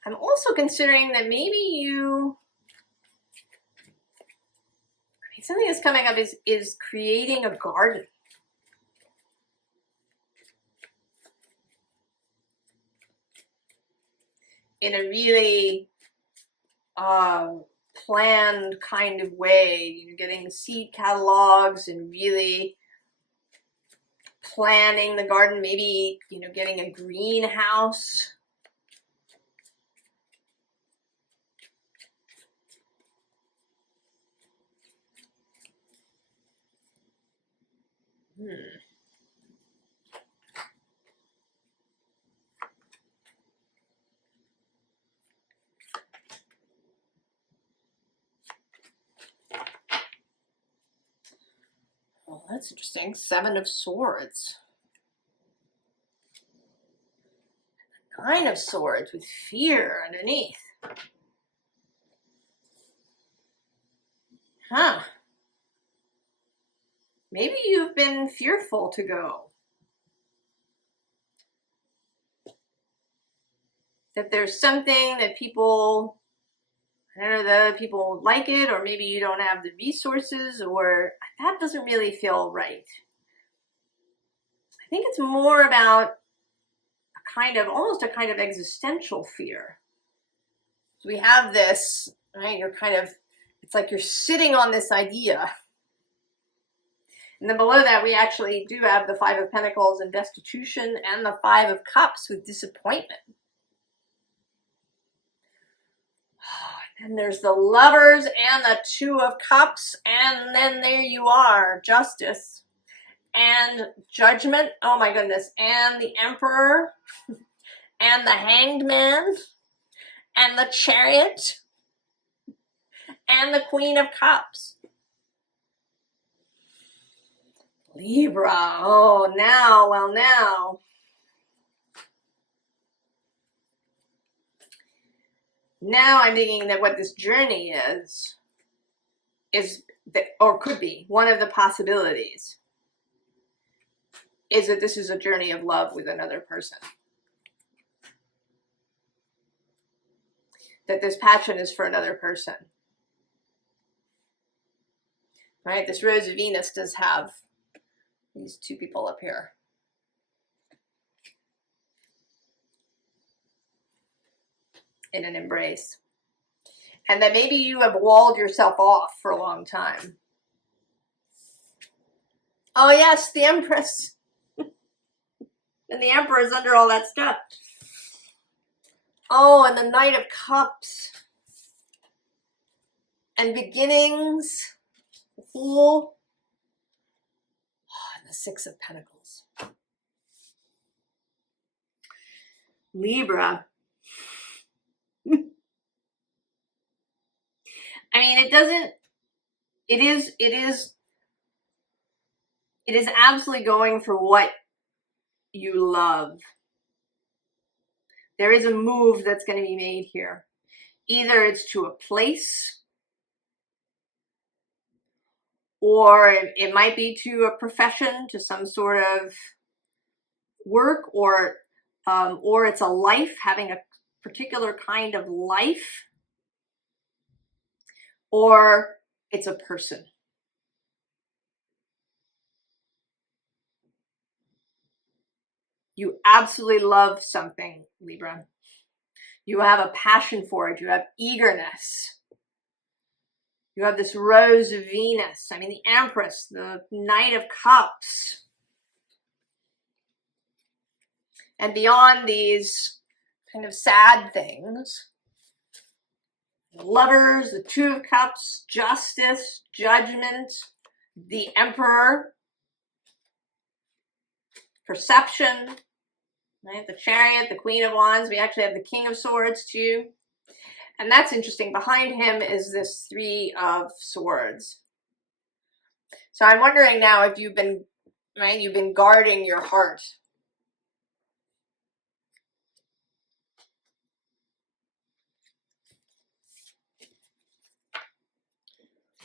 I'm also considering that maybe something that's coming up is creating a garden. In a really planned kind of way, you know, getting seed catalogs and really planning the garden, maybe, you know, getting a greenhouse. Well, that's interesting. 7 of Swords. 9 of Swords with fear underneath. Huh. Maybe you've been fearful to go. That there's something that people, I don't know, that people like it, or maybe you don't have the resources, or that doesn't really feel right. I think it's more about almost a kind of existential fear. So we have this, right? You're kind of, it's like you're sitting on this idea. And then below that, we actually do have the 5 of Pentacles and destitution, and the 5 of Cups with disappointment. And there's the Lovers and the 2 of Cups, and then there you are, Justice and Judgment. Oh my goodness. And the Emperor and the Hanged Man and the Chariot and the Queen of Cups. Libra. Oh, now, well, now. Now I'm thinking that what this journey is or could be, one of the possibilities is that this is a journey of love with another person. That this passion is for another person. Right? This Rose of Venus does have these 2 people up here. In an embrace. and that maybe you have walled yourself off for a long time. Oh yes, the Empress. And the Emperor is under all that stuff. Oh, and the Knight of Cups. And beginnings. The Fool. Oh, and the Six of Pentacles. Libra. I mean, it is absolutely going for what you love. There is a move that's going to be made here. Either it's to a place, or it might be to a profession, to some sort of work, or it's a life, having a particular kind of life, or it's a person. You absolutely love something, Libra. You have a passion for it. You have eagerness. You have this Rose of Venus. I mean, the Empress, the Knight of Cups. And beyond these kind of sad things, the Lovers, the Two of Cups, Justice, Judgment, the Emperor, Perception, right? The Chariot, the Queen of Wands. We actually have the King of Swords too. And that's interesting. Behind him is this Three of Swords. So I'm wondering now if you've been guarding your heart.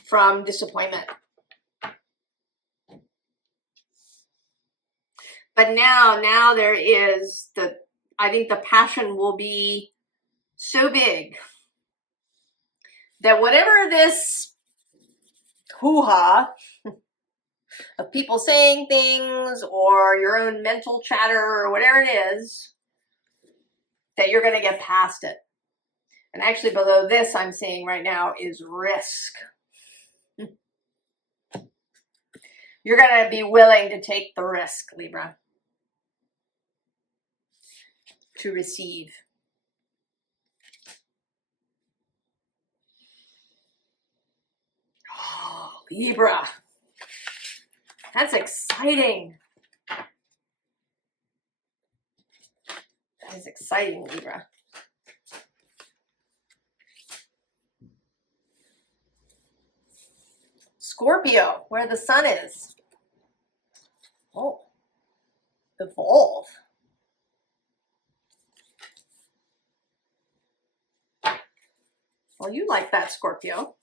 From disappointment. But now there is I think the passion will be so big that whatever this hoo-ha of people saying things or your own mental chatter or whatever it is, that you're going to get past it. And actually below this I'm seeing right now is risk. You're going to be willing to take the risk, Libra, to receive. Oh, Libra. That's exciting. That is exciting, Libra. Scorpio, where the sun is. Oh, evolve. Well, you like that, Scorpio.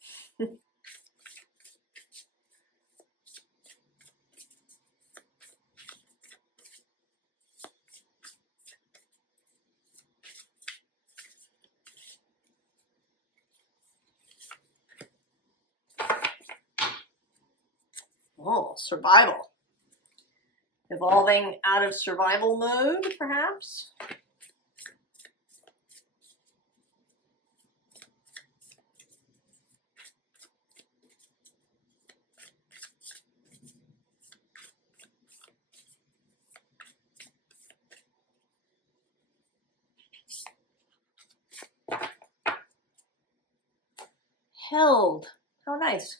Oh, survival. Evolving out of survival mode, perhaps. Held. How nice.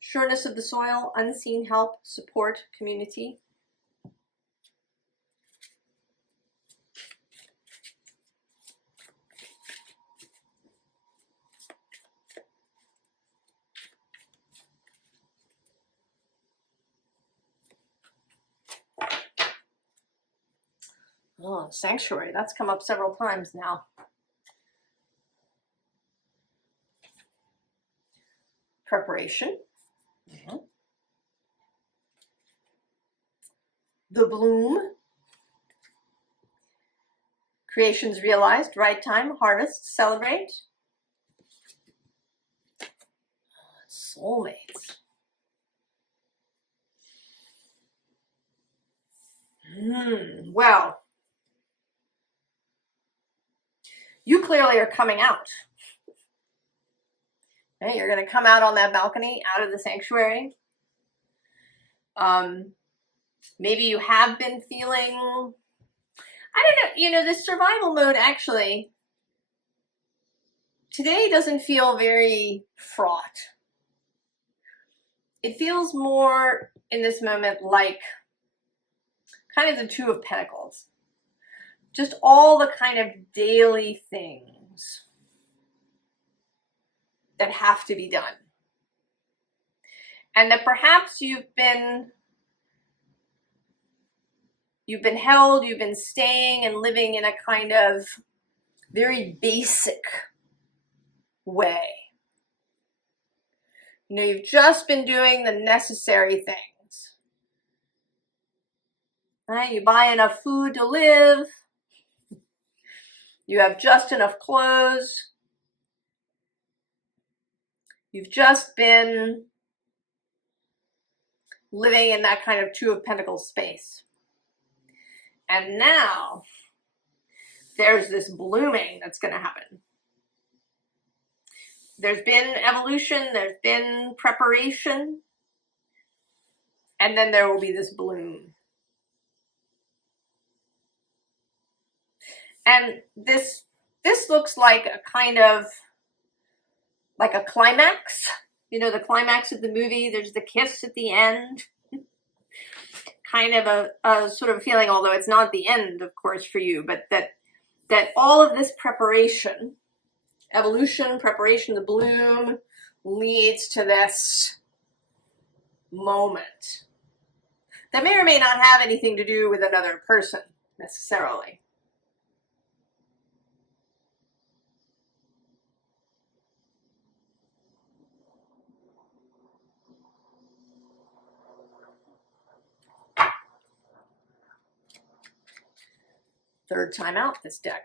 Sureness of the soil, unseen help, support, community. Oh, sanctuary. That's come up several times now. Preparation. Mm-hmm. The bloom. Creations realized. Right time. Harvest. Celebrate. Soulmates. Well, you clearly are coming out. Okay, you're going to come out on that balcony, out of the sanctuary. Maybe you have been feeling, I don't know, you know, this survival mode actually, today doesn't feel very fraught. It feels more in this moment like kind of the Two of Pentacles. Just all the kind of daily things that have to be done. And that perhaps you've been held, you've been staying and living in a kind of very basic way. You know, you've just been doing the necessary things. Right? You buy enough food to live. You have just enough clothes. You've just been living in that kind of Two of Pentacles space. And now there's this blooming that's going to happen. There's been evolution, there's been preparation, and then there will be this bloom. And this looks like a kind of, like a climax. You know, the climax of the movie, there's the kiss at the end. Kind of a sort of feeling, although it's not the end, of course, for you, but that all of this preparation, evolution, preparation, the bloom, leads to this moment that may or may not have anything to do with another person necessarily. Third time out this deck.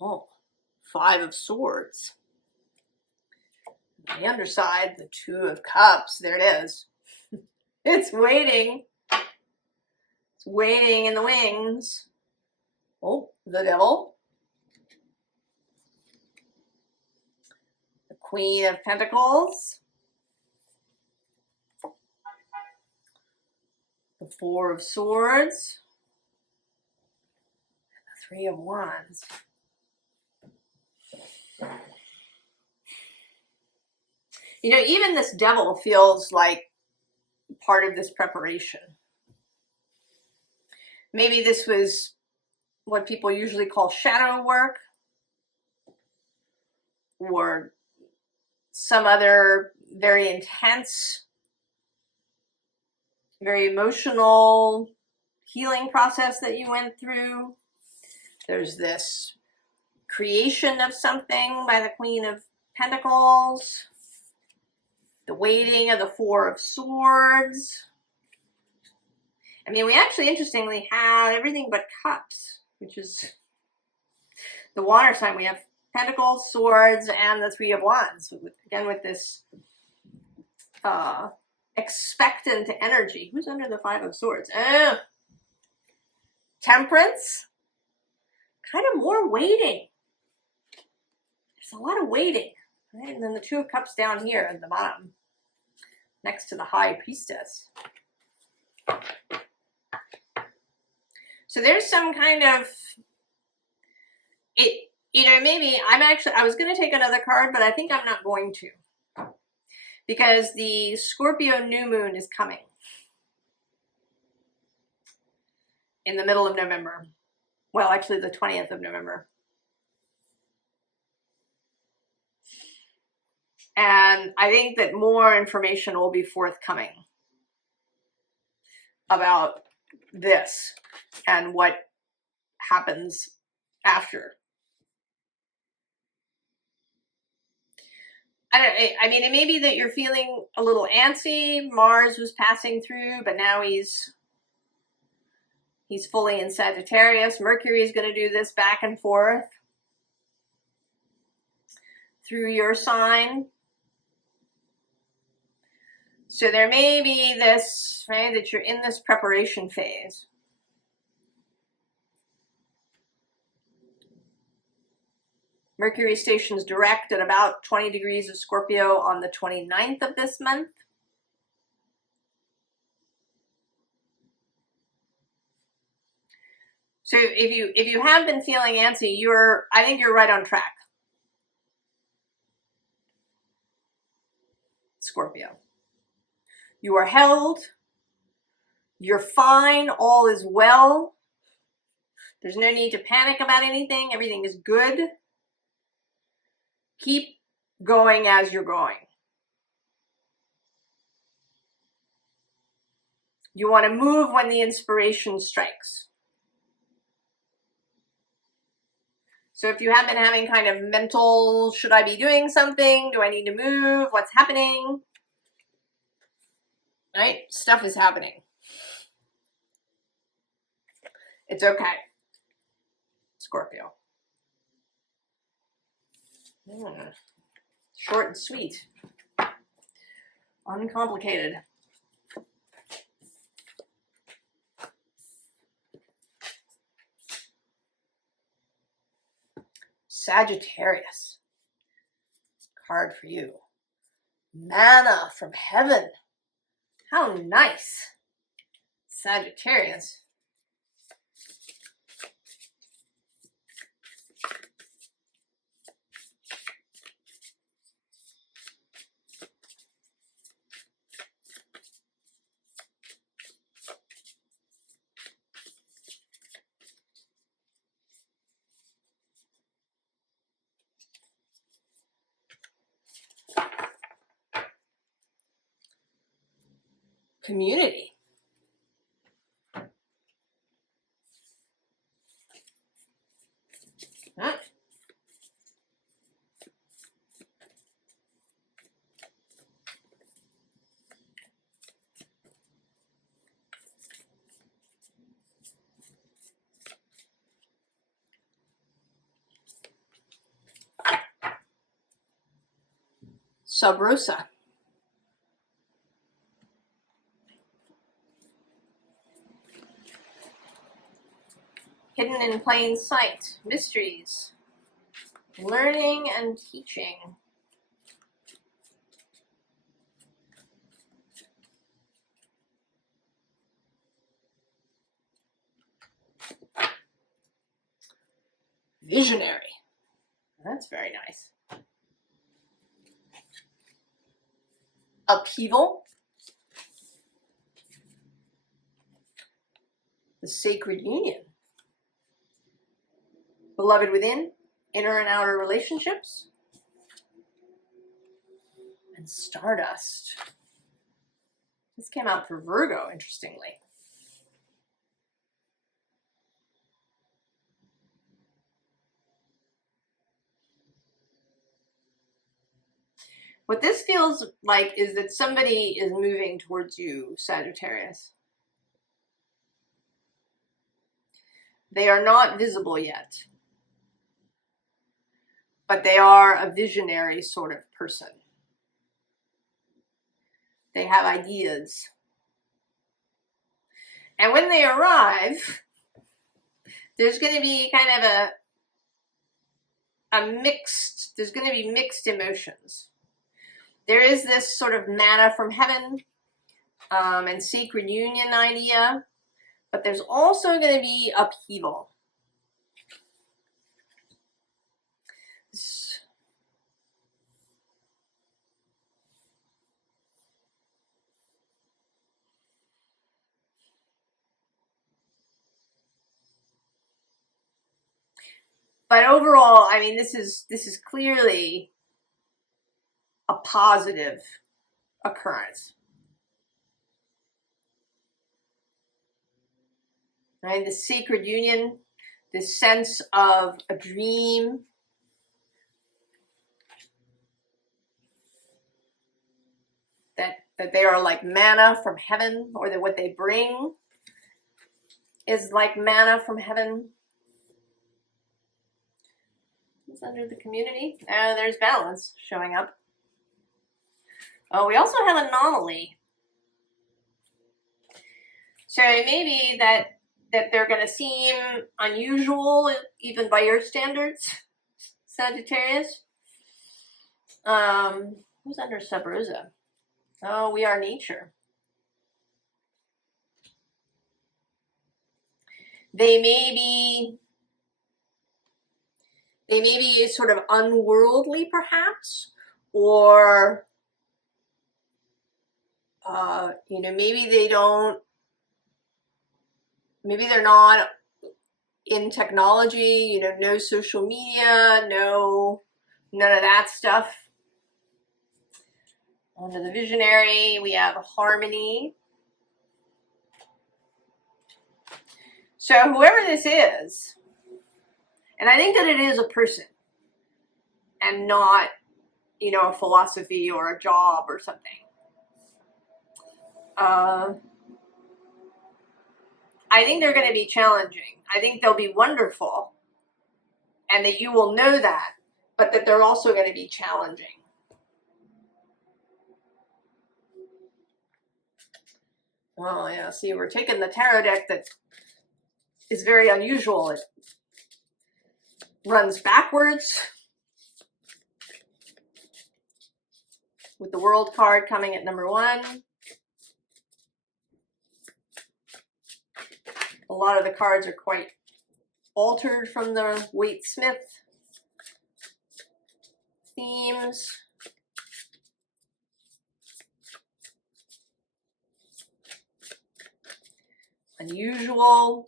Oh, Five of Swords. On the underside, the Two of Cups. There it is. It's waiting. It's waiting in the wings. Oh, the Devil. The Queen of Pentacles. The Four of Swords. And the Three of Wands. You know, even this Devil feels like part of this preparation. Maybe this was what people usually call shadow work, or some other very intense, very emotional healing process that you went through. There's this creation of something by the Queen of Pentacles. The waiting of the Four of Swords. I mean, we actually, interestingly, have everything but Cups, which is the water sign. We have Pentacles, Swords, and the Three of Wands. Again, with this expectant energy. Who's under the Five of Swords? Temperance. Kind of more waiting. There's a lot of waiting. Right? And then the Two of Cups down here at the bottom, next to the High Priestess. So there's some kind of, you know, maybe I was going to take another card, but I think I'm not going to. Because the Scorpio new moon is coming in the middle of November. Well, actually the 20th of November. And I think that more information will be forthcoming about this and what happens after. I mean, it may be that you're feeling a little antsy. Mars was passing through, but now he's He's fully in Sagittarius. Mercury is going to do this back and forth through your sign. So there may be this, right, that you're in this preparation phase. Mercury stations direct at about 20 degrees of Scorpio on the 29th of this month. So if you have been feeling antsy, I think you're right on track, Scorpio. You are held. You're fine. All is well. There's no need to panic about anything. Everything is good. Keep going as you're going. You want to move when the inspiration strikes. So if you have been having kind of mental, should I be doing something? Do I need to move? What's happening? Right? Stuff is happening. It's okay, Scorpio. Short and sweet. Uncomplicated. Sagittarius. Card for you. Manna from heaven. How nice. Sagittarius. Community. Huh? Sub Rosa. Hidden in plain sight. Mysteries. Learning and teaching. Visionary. That's very nice. Upheaval. The sacred union. Beloved within, inner and outer relationships. And Stardust. This came out for Virgo, interestingly. What this feels like is that somebody is moving towards you, Sagittarius. They are not visible yet, but they are a visionary sort of person. They have ideas. And when they arrive, there's going to be kind of there's going to be mixed emotions. There is this sort of manna from heaven and sacred union idea, but there's also going to be upheaval. But overall, I mean, this is clearly a positive occurrence. Right? The sacred union, this sense of a dream, that they are like manna from heaven, or that what they bring is like manna from heaven. It's under the community. There's balance showing up. Oh, we also have anomaly. So it may be that they're going to seem unusual, even by your standards, Sagittarius. Who's under Sub Rosa? Oh, we are nature. They may be sort of unworldly, perhaps, or you know, maybe they're not in technology, you know, no social media, none of that stuff. Under the visionary, we have harmony. So whoever this is, and I think that it is a person and not, you know, a philosophy or a job or something. I think they're going to be challenging. I think they'll be wonderful, and that you will know that, but that they're also going to be challenging. Oh yeah, see, we're taking the tarot deck that is very unusual. It runs backwards with the World card coming at number 1. A lot of the cards are quite altered from the Waite-Smith themes. Unusual.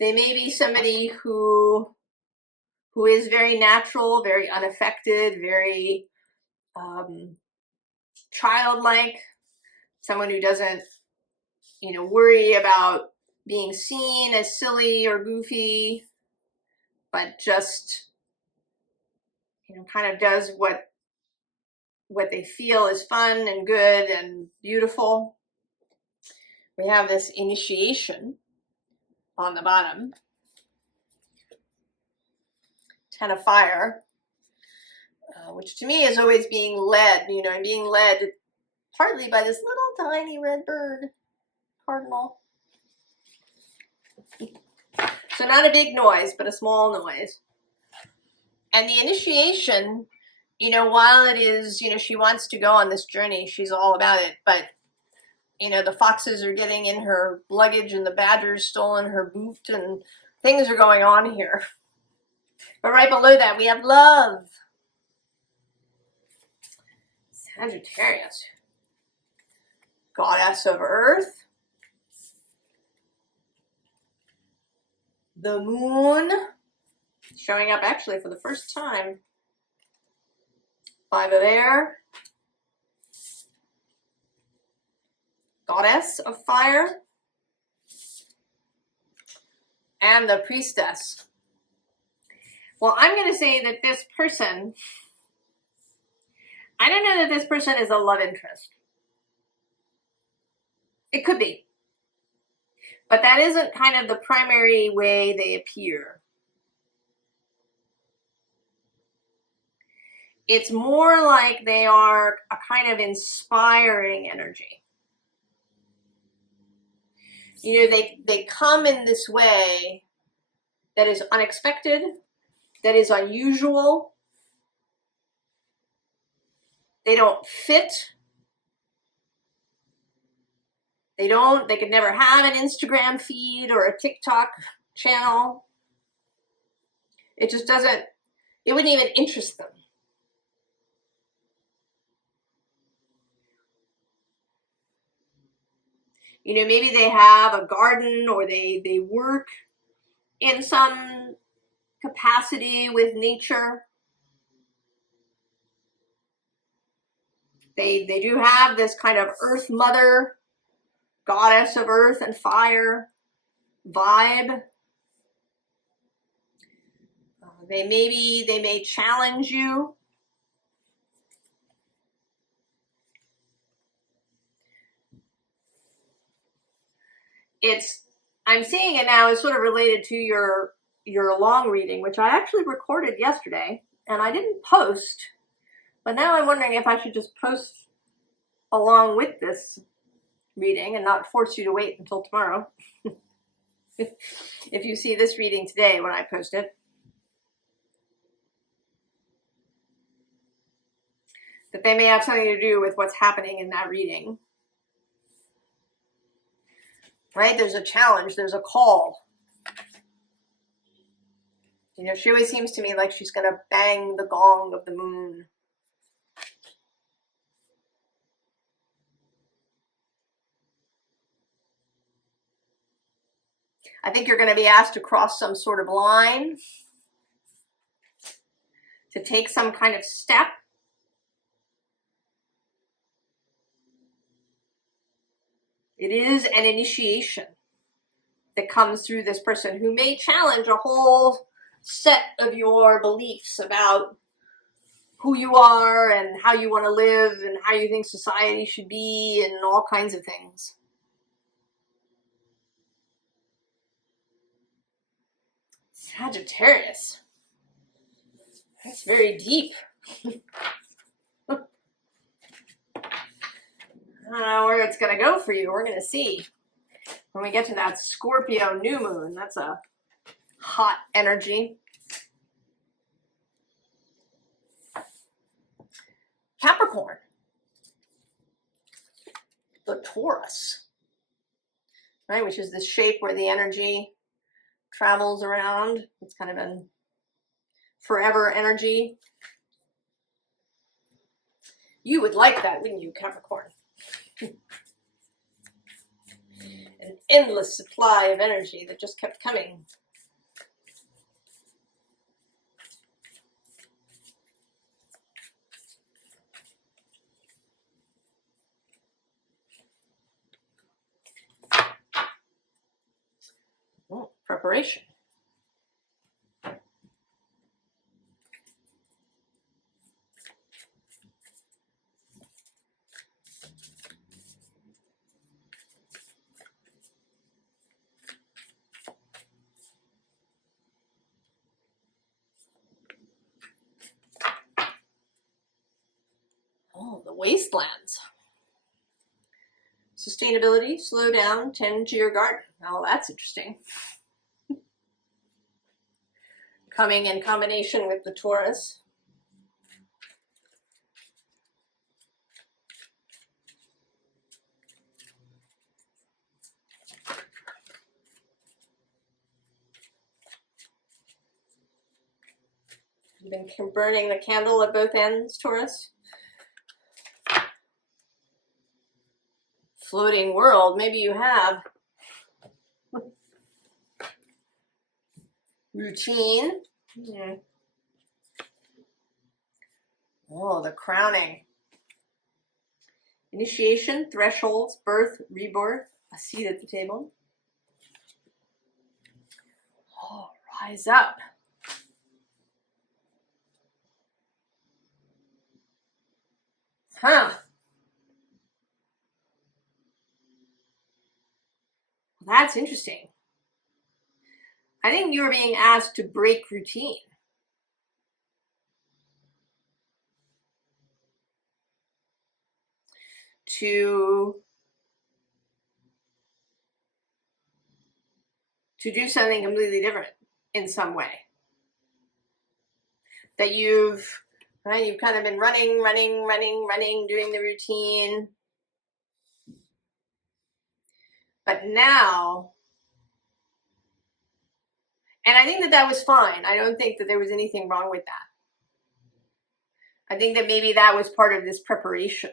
They may be somebody who is very natural, very unaffected, very childlike, someone who doesn't, you know, worry about being seen as silly or goofy, but just, you know, kind of does what they feel is fun and good and beautiful. We have this initiation on the bottom. 10 of fire, which to me is always being led, you know, being led partly by this little tiny red bird, cardinal. So not a big noise, but a small noise. And the initiation, you know, while it is, you know, she wants to go on this journey, she's all about it, but, you know, the foxes are getting in her luggage and the badgers stolen her boot and things are going on here. But right below that, we have love. Sagittarius. Goddess of Earth. The moon. Showing up actually for the first time. 5 of air. Goddess of fire. And the priestess. Well, I'm going to say that this person, I don't know that this person is a love interest. It could be. But that isn't kind of the primary way they appear. It's more like they are a kind of inspiring energy. You know, they come in this way that is unexpected, that is unusual. They don't fit. They could never have an Instagram feed or a TikTok channel. It just doesn't, it wouldn't even interest them. You know, maybe they have a garden or they work in some capacity with nature. They do have this kind of Earth Mother, goddess of earth and fire vibe. They may challenge you. I'm seeing it now as sort of related to your long reading, which I actually recorded yesterday and I didn't post, but now I'm wondering if I should just post along with this reading and not force you to wait until tomorrow. If you see this reading today when I post it, that they may have something to do with what's happening in that reading. Right? There's a challenge, there's a call. You know, she always seems to me like she's going to bang the gong of the moon. I think you're going to be asked to cross some sort of line, to take some kind of step. It is an initiation that comes through this person who may challenge a whole set of your beliefs about who you are and how you want to live and how you think society should be and all kinds of things. Sagittarius. That's very deep. I don't know where it's going to go for you. We're going to see. When we get to that Scorpio new moon, that's a hot energy. Capricorn. The Taurus. Right, which is this shape where the energy travels around. It's kind of a forever energy. You would like that, wouldn't you, Capricorn? An endless supply of energy that just kept coming. Oh, preparation. Oh, the wastelands. Sustainability, slow down, tend to your garden. Oh, that's interesting. Coming in combination with the Taurus. You've been burning the candle at both ends, Taurus. Floating world, maybe you have. Routine. Oh, the crowning. Initiation, thresholds, birth, rebirth, a seat at the table. Oh, rise up. Huh. That's interesting. I think you're being asked to break routine. To do something completely different in some way. That you've kind of been running, doing the routine. But now, and I think that was fine. I don't think that there was anything wrong with that. I think that maybe that was part of this preparation.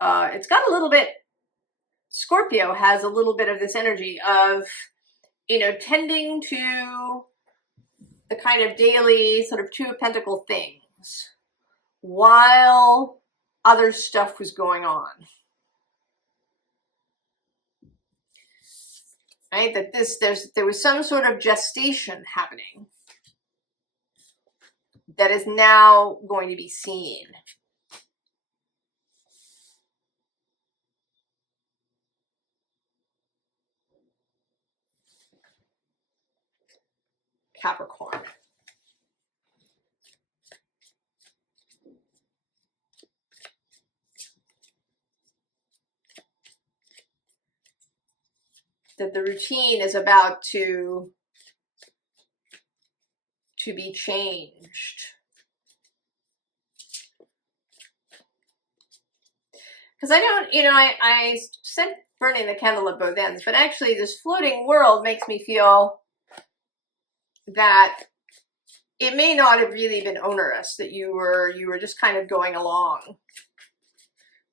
It's got a little bit, Scorpio has a little bit of this energy of you know, tending to the kind of daily sort of Two of Pentacles things while other stuff was going on. Right? That there was some sort of gestation happening that is now going to be seen. Capricorn. That the routine is about to be changed. Because I don't, you know, I said burning the candle at both ends, but actually this floating world makes me feel that it may not have really been onerous, that you were just kind of going along,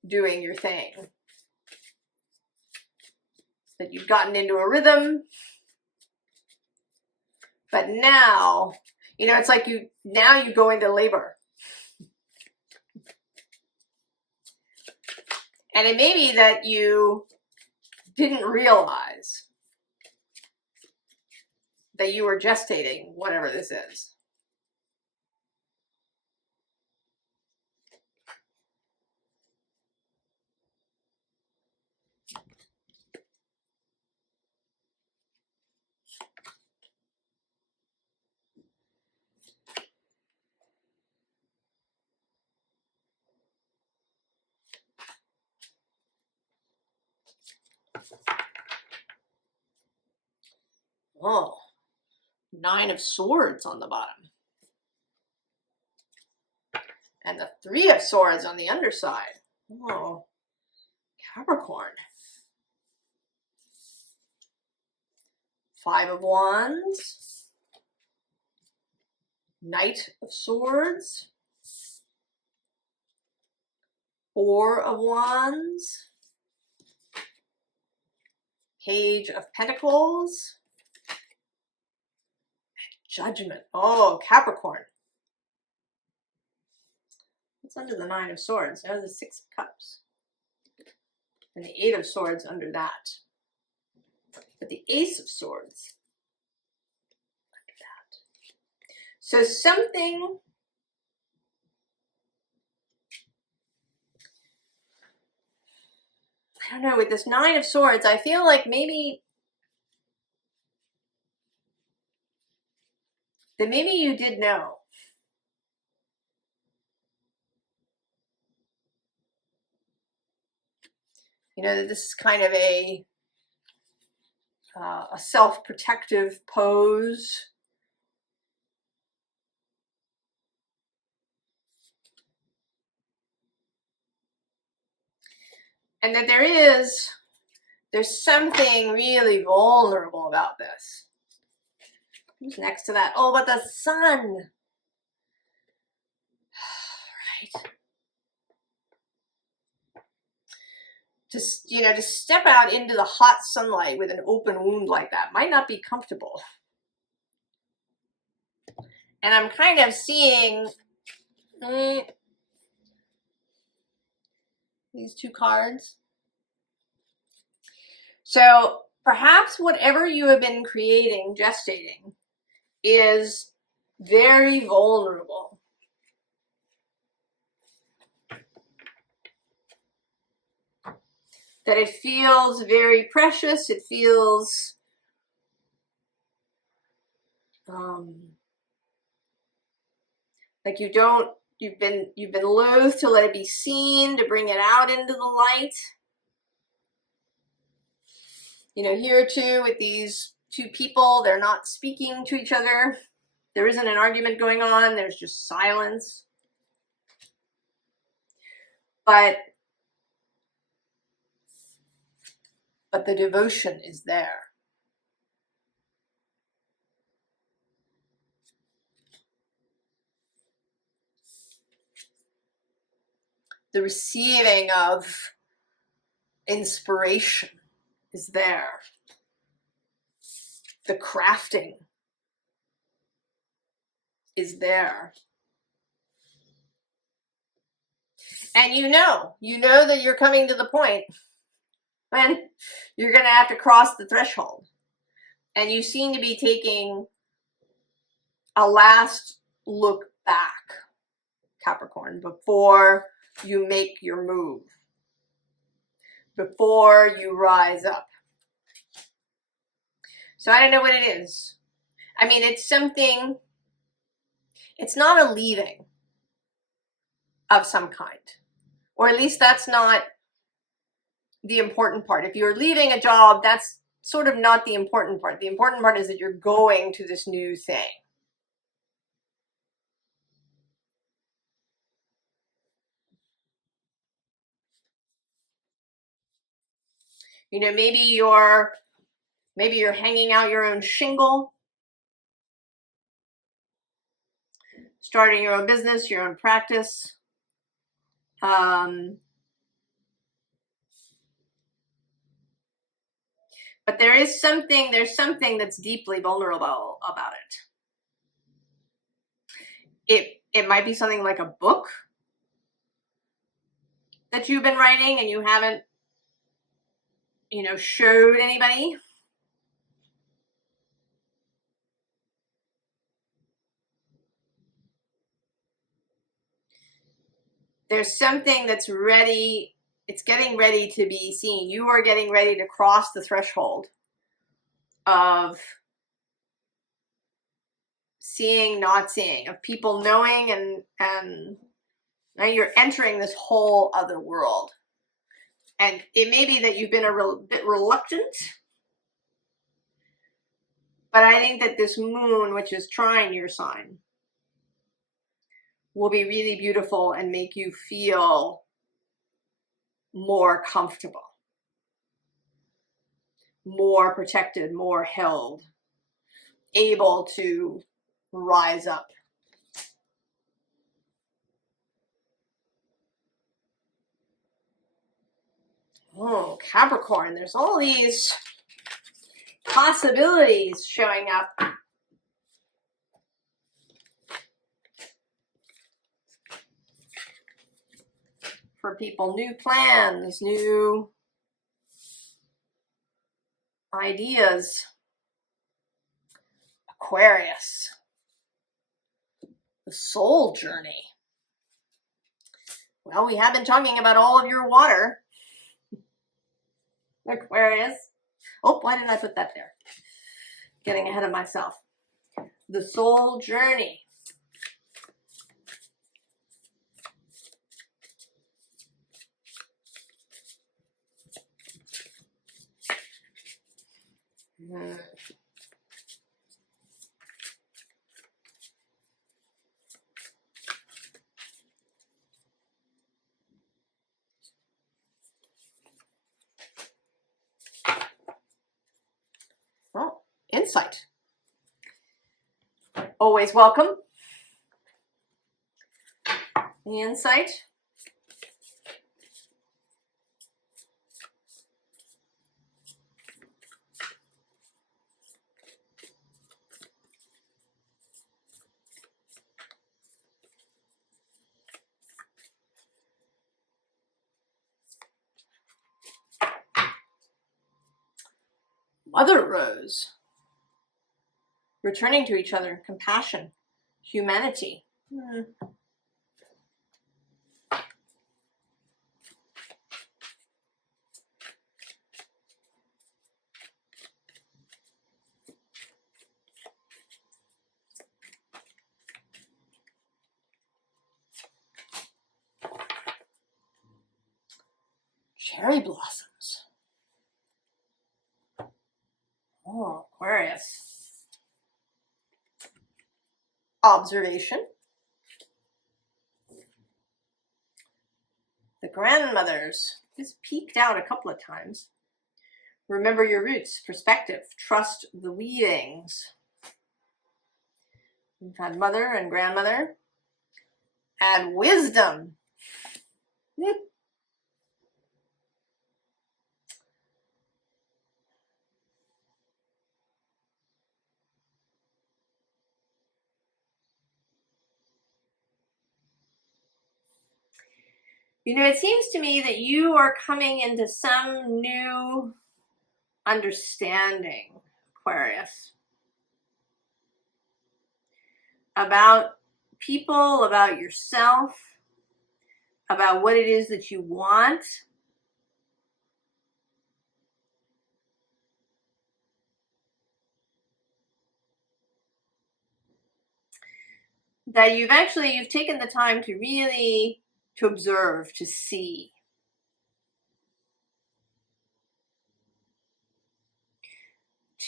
doing your thing. That you've gotten into a rhythm, but now, you know, it's like now you go into labor. And it may be that you didn't realize that you were gestating whatever this is. Oh, Nine of Swords on the bottom. And the Three of Swords on the underside. Oh, Capricorn. Five of Wands. Knight of Swords. Four of Wands. Page of Pentacles. Judgment. Oh, Capricorn. What's under the Nine of Swords? There's the Six of Cups. And the Eight of Swords under that. But the Ace of Swords under that. So something I don't know, with this Nine of Swords, I feel like maybe you did know. You know, that this is kind of a self-protective pose. And that there's something really vulnerable about this. Who's next to that? Oh, but the sun. Right. Just, you know, to step out into the hot sunlight with an open wound like that might not be comfortable. And I'm kind of seeing these two cards. So perhaps whatever you have been creating, gestating, is very vulnerable. That it feels very precious. It feels like you've been loath to let it be seen, to bring it out into the light. You know, here too with these two people, they're not speaking to each other. There isn't an argument going on. There's just silence. But the devotion is there. The receiving of inspiration is there. The crafting is there. And you know that you're coming to the point when you're going to have to cross the threshold. And you seem to be taking a last look back, Capricorn, before you make your move, before you rise up. So I don't know what it is. I mean, it's something, it's not a leaving of some kind. Or at least that's not the important part. If you're leaving a job, that's sort of not the important part. The important part is that you're going to this new thing. You know, maybe you're hanging out your own shingle, starting your own business, your own practice. But there's something that's deeply vulnerable about it. It might be something like a book that you've been writing and you haven't, showed anybody. There's something that's ready. It's getting ready to be seen. You are getting ready to cross the threshold of seeing, not seeing, of people knowing, and now you're entering this whole other world. And it may be that you've been a bit reluctant, but I think that this moon, which is trine your sign, will be really beautiful and make you feel more comfortable, more protected, more held, able to rise up. Oh, Capricorn, there's all these possibilities showing up. For people, new plans, new ideas. Aquarius, the soul journey. Well, we have been talking about all of your water, Aquarius. Oh, why did I put that there? Getting ahead of myself. The soul journey. Oh, insight. Always welcome. The insight. Mother Rose. Returning to each other, compassion, humanity. Cherry blossoms. Oh, Aquarius. Observation. The grandmothers. This peeked out a couple of times. Remember your roots. Perspective. Trust the weavings. We've had mother and grandmother. And wisdom. You know, it seems to me that you are coming into some new understanding, Aquarius, about people, about yourself, about what it is that you want. That you've taken the time to really to observe, to see.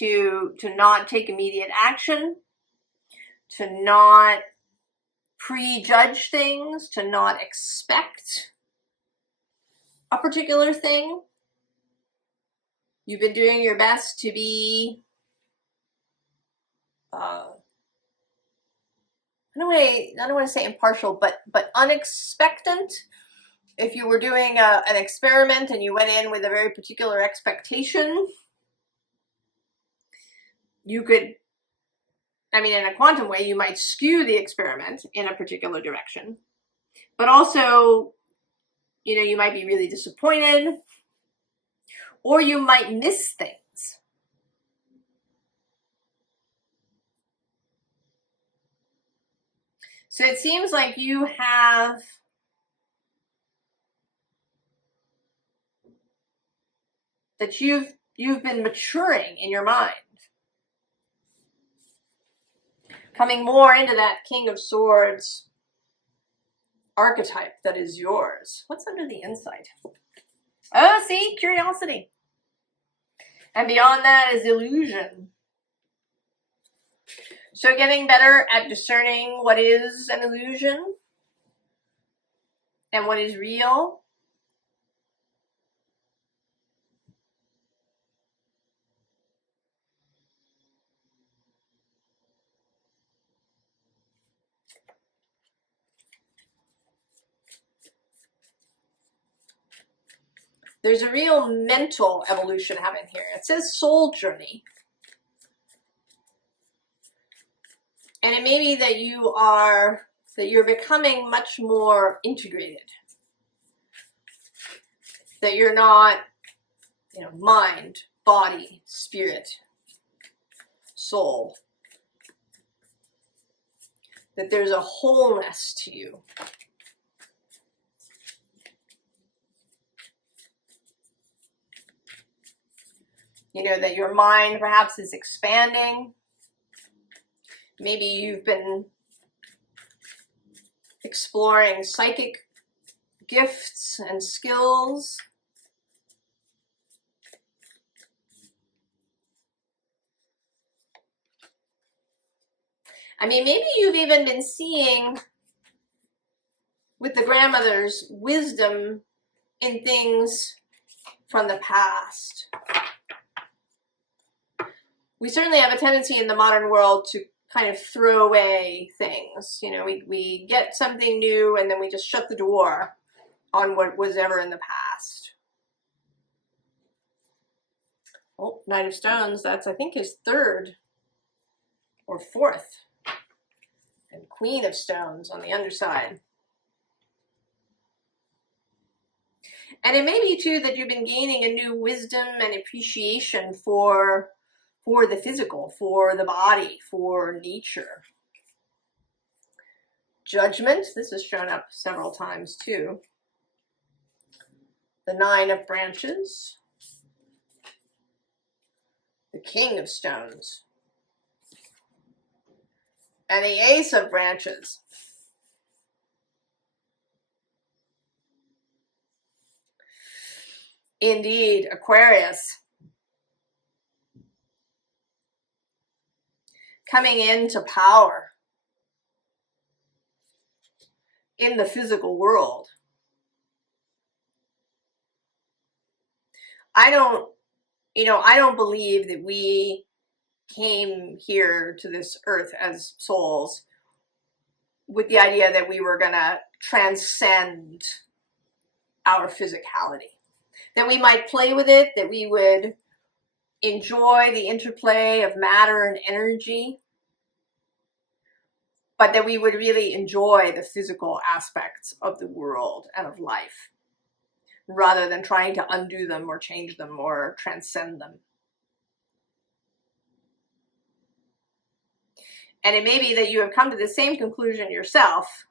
To not take immediate action, to not prejudge things, to not expect a particular thing. You've been doing your best to be I don't want to say impartial, but unexpectant. If you were doing an experiment and you went in with a very particular expectation, you could, I mean, in a quantum way, you might skew the experiment in a particular direction. But also, you know, you might be really disappointed, or you might miss things. So it seems like you've been maturing in your mind, coming more into that King of Swords archetype that is yours. What's under the inside? Oh, see, curiosity. And beyond that is illusion. So getting better at discerning what is an illusion and what is real. There's a real mental evolution happening here. It says soul journey. And it may be that you're becoming much more integrated. That you're not, you know, mind, body, spirit, soul. That there's a wholeness to you. You know, that your mind perhaps is expanding. Maybe you've been exploring psychic gifts and skills. I mean, maybe you've even been seeing with the grandmother's wisdom in things from the past. We certainly have a tendency in the modern world to kind of throw away things. You know, we get something new and then we just shut the door on what was ever in the past. Oh, Knight of Stones, that's I think his third or fourth. And Queen of Stones on the underside. And it may be too that you've been gaining a new wisdom and appreciation for the physical, for the body, for nature. Judgment, this has shown up several times too. The Nine of Branches. The King of Stones. And the Ace of Branches. Indeed, Aquarius. Coming into power in the physical world. I don't believe that we came here to this earth as souls with the idea that we were going to transcend our physicality. That we might play with it, that we would enjoy the interplay of matter and energy. but that we would really enjoy the physical aspects of the world and of life, rather than trying to undo them or change them or transcend them. And it may be that you have come to the same conclusion yourself,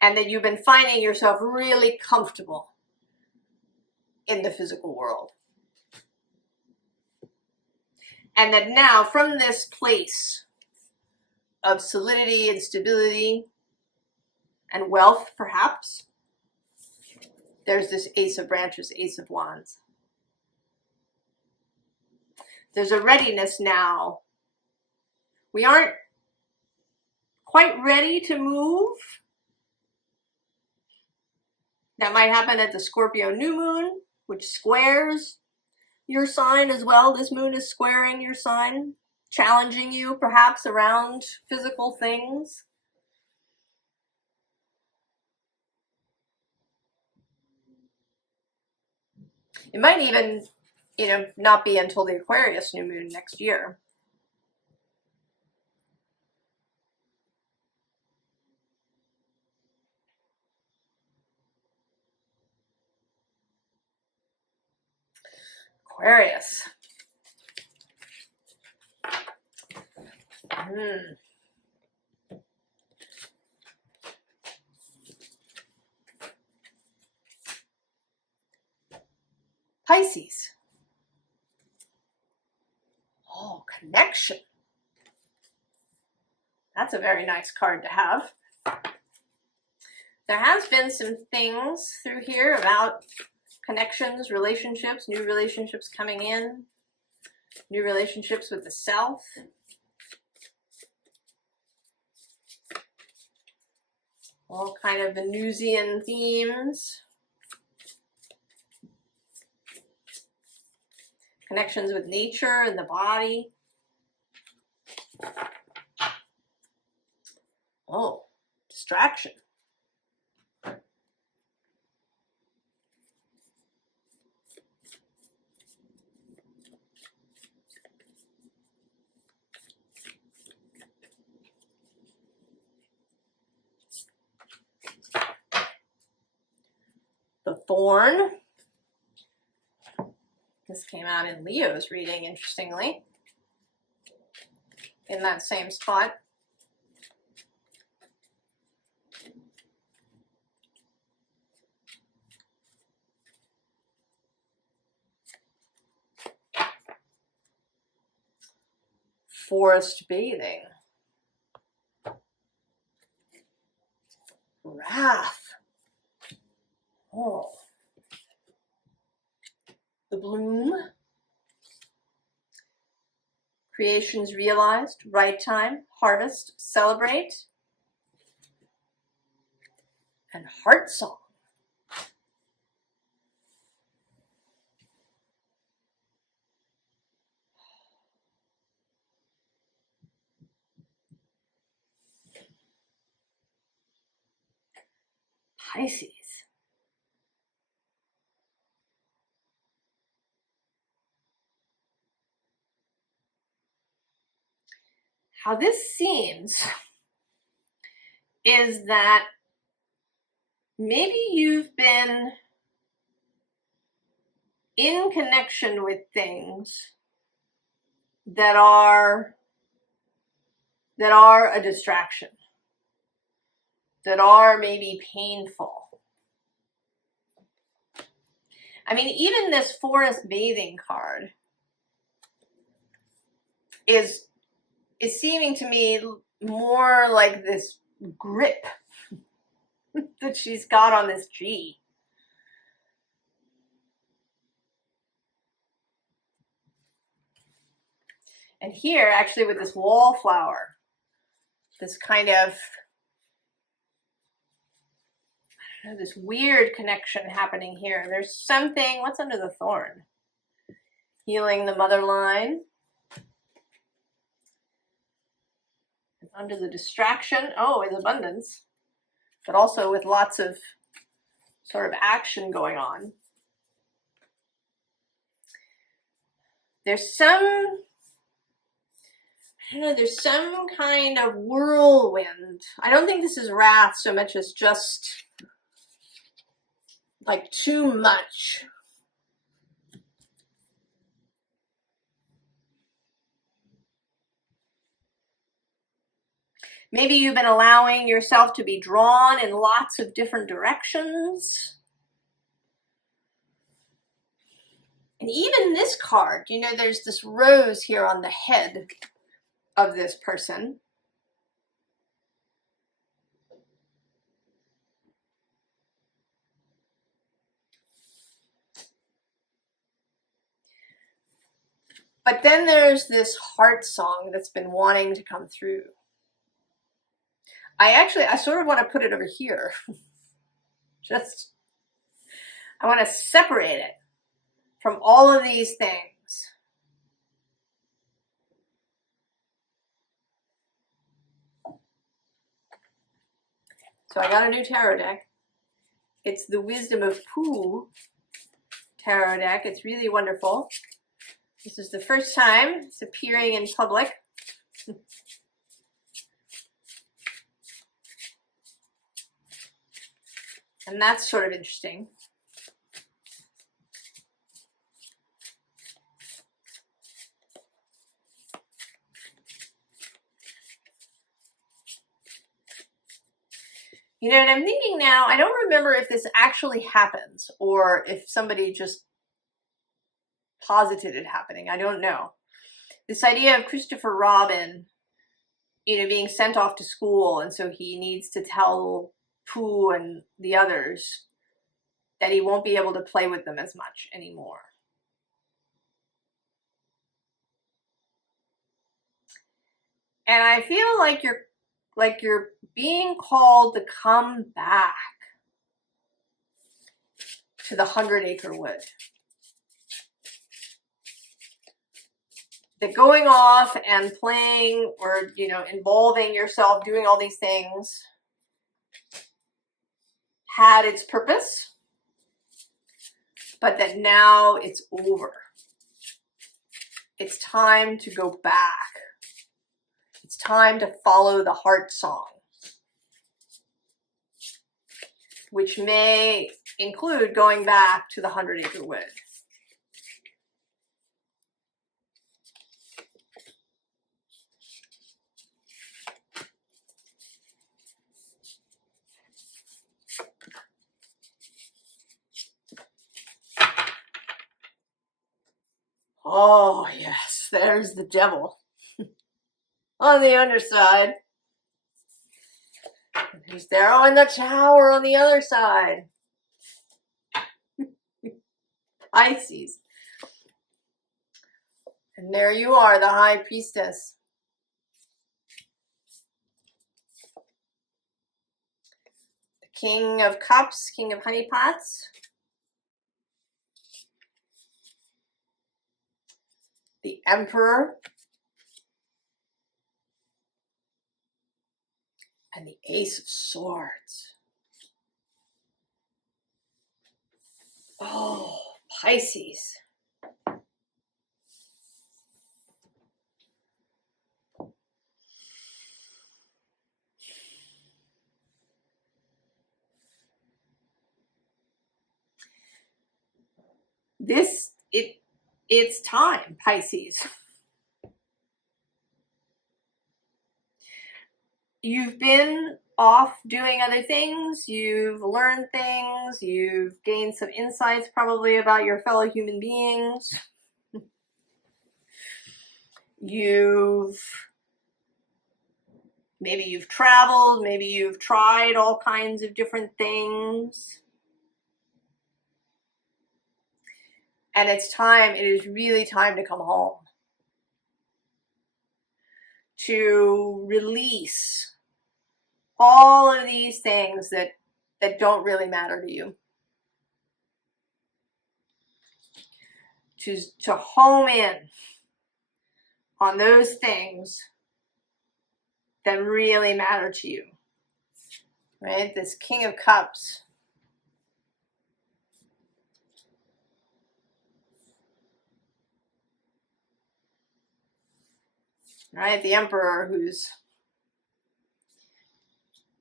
and that you've been finding yourself really comfortable in the physical world. And that now, from this place of solidity and stability and wealth, perhaps, there's this Ace of Branches, Ace of Wands. There's a readiness now. We aren't quite ready to move. That might happen at the Scorpio new moon, which squares your sign as well. This moon is squaring your sign, challenging you perhaps around physical things. It might even, not be until the Aquarius new moon next year. Aquarius. Pisces. Oh, connection. That's a very nice card to have. There has been some things through here about connections, relationships, new relationships coming in, new relationships with the self. All kind of Venusian themes. Connections with nature and the body. Oh, distraction. The Thorn. This came out in Leo's reading, interestingly, in that same spot. Forest bathing. Wrath. Oh. The bloom. Creations realized, right time, harvest, celebrate. And heart song. Pisces. How this seems is that maybe you've been in connection with things that are a distraction, that are maybe painful. I mean, even this forest bathing card is seeming to me more like this grip that she's got on this G. And here, actually, with this wallflower, this kind of, I don't know, this weird connection happening here. There's something, what's under the thorn? Healing the mother line. Under the distraction, oh, is abundance, but also with lots of sort of action going on. There's some I don't know, there's some kind of whirlwind. I don't think this is wrath so much as just like too much. Maybe you've been allowing yourself to be drawn in lots of different directions. And even this card, you know, there's this rose here on the head of this person. But then there's this heart song that's been wanting to come through. I sort of want to put it over here. I want to separate it from all of these things. So I got a new tarot deck. It's the Wisdom of Pooh tarot deck. It's really wonderful. This is the first time it's appearing in public. And that's sort of interesting. You know, and I'm thinking now, I don't remember if this actually happens or if somebody just posited it happening. I don't know. This idea of Christopher Robin, you know, being sent off to school, and so he needs to tell Pooh and the others that he won't be able to play with them as much anymore. And I feel like you're being called to come back to the 100-acre wood. That going off and playing or, you know, involving yourself, doing all these things had its purpose, but that now it's over. It's time to go back. It's time to follow the heart song, which may include going back to the 100-acre wood. Oh, yes, there's the devil on the underside. He's there in the tower on the other side. Pisces. And there you are, the High Priestess. The King of Cups, King of Honeypots. The Emperor. And the Ace of Swords. Oh, Pisces. It's time, Pisces. You've been off doing other things, you've learned things, you've gained some insights probably about your fellow human beings. Maybe you've traveled, maybe you've tried all kinds of different things. And it is really time to come home. To release all of these things that don't really matter to you. To home in on those things that really matter to you. Right? This King of Cups. right? The Emperor, who's,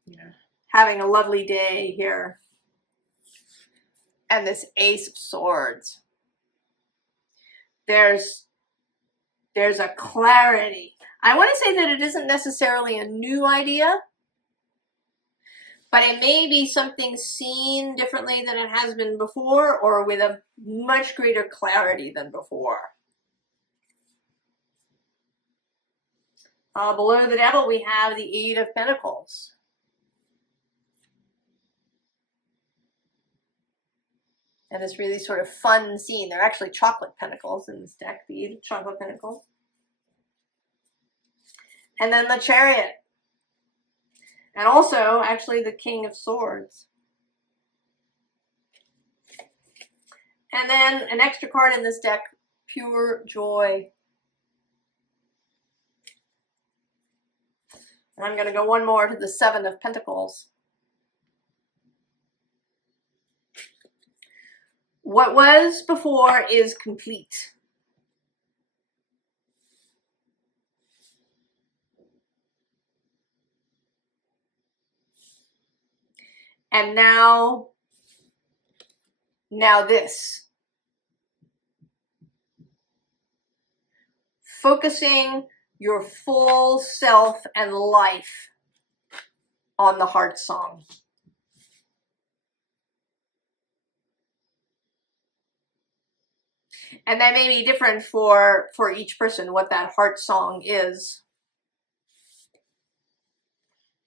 you know, having a lovely day here. And this Ace of Swords. There's a clarity. I want to say that it isn't necessarily a new idea, but it may be something seen differently than it has been before, or with a much greater clarity than before. Below the Devil, we have the Eight of Pentacles. And this really sort of fun scene. They're actually chocolate pentacles in this deck, the Eight of Chocolate Pentacles. And then the Chariot. And also, actually, the King of Swords. And then an extra card in this deck, Pure Joy. And I'm going to go one more to the Seven of Pentacles. What was before is complete. And now this. Focusing your full self and life on the heart song. And that may be different for each person, what that heart song is.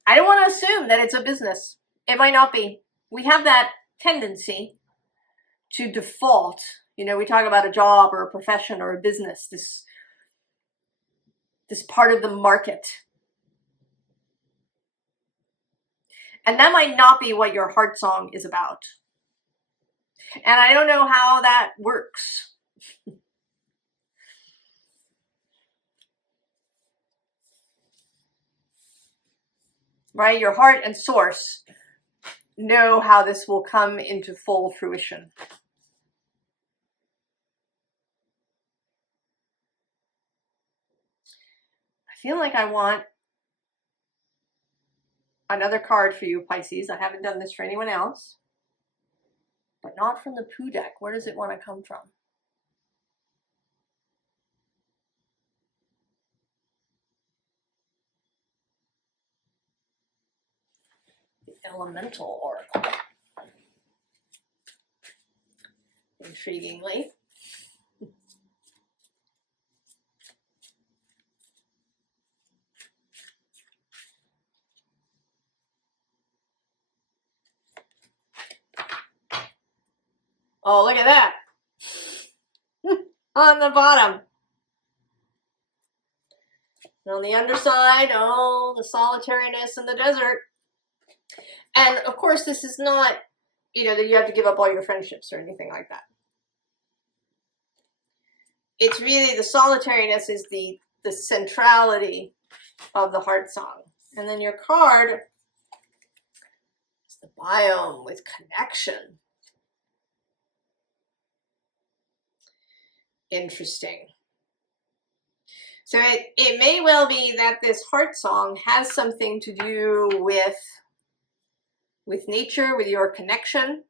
I don't want to assume that it's a business. It might not be. We have that tendency to default. You know, we talk about a job or a profession or a business, this part of the market. And that might not be what your heart song is about. And I don't know how that works. Right? Your heart and source know how this will come into full fruition. I feel like I want another card for you, Pisces. I haven't done this for anyone else, but not from the Pooh deck. Where does it want to come from? The Elemental Oracle. Intriguingly. Oh, look at that. On the bottom. And on the underside, oh, the solitariness in the desert. And of course, this is not, you know, that you have to give up all your friendships or anything like that. It's really the solitariness is the centrality of the heart song. And then your card is the biome with connection. Interesting. So it may well be that this heart song has something to do with nature, with your connection.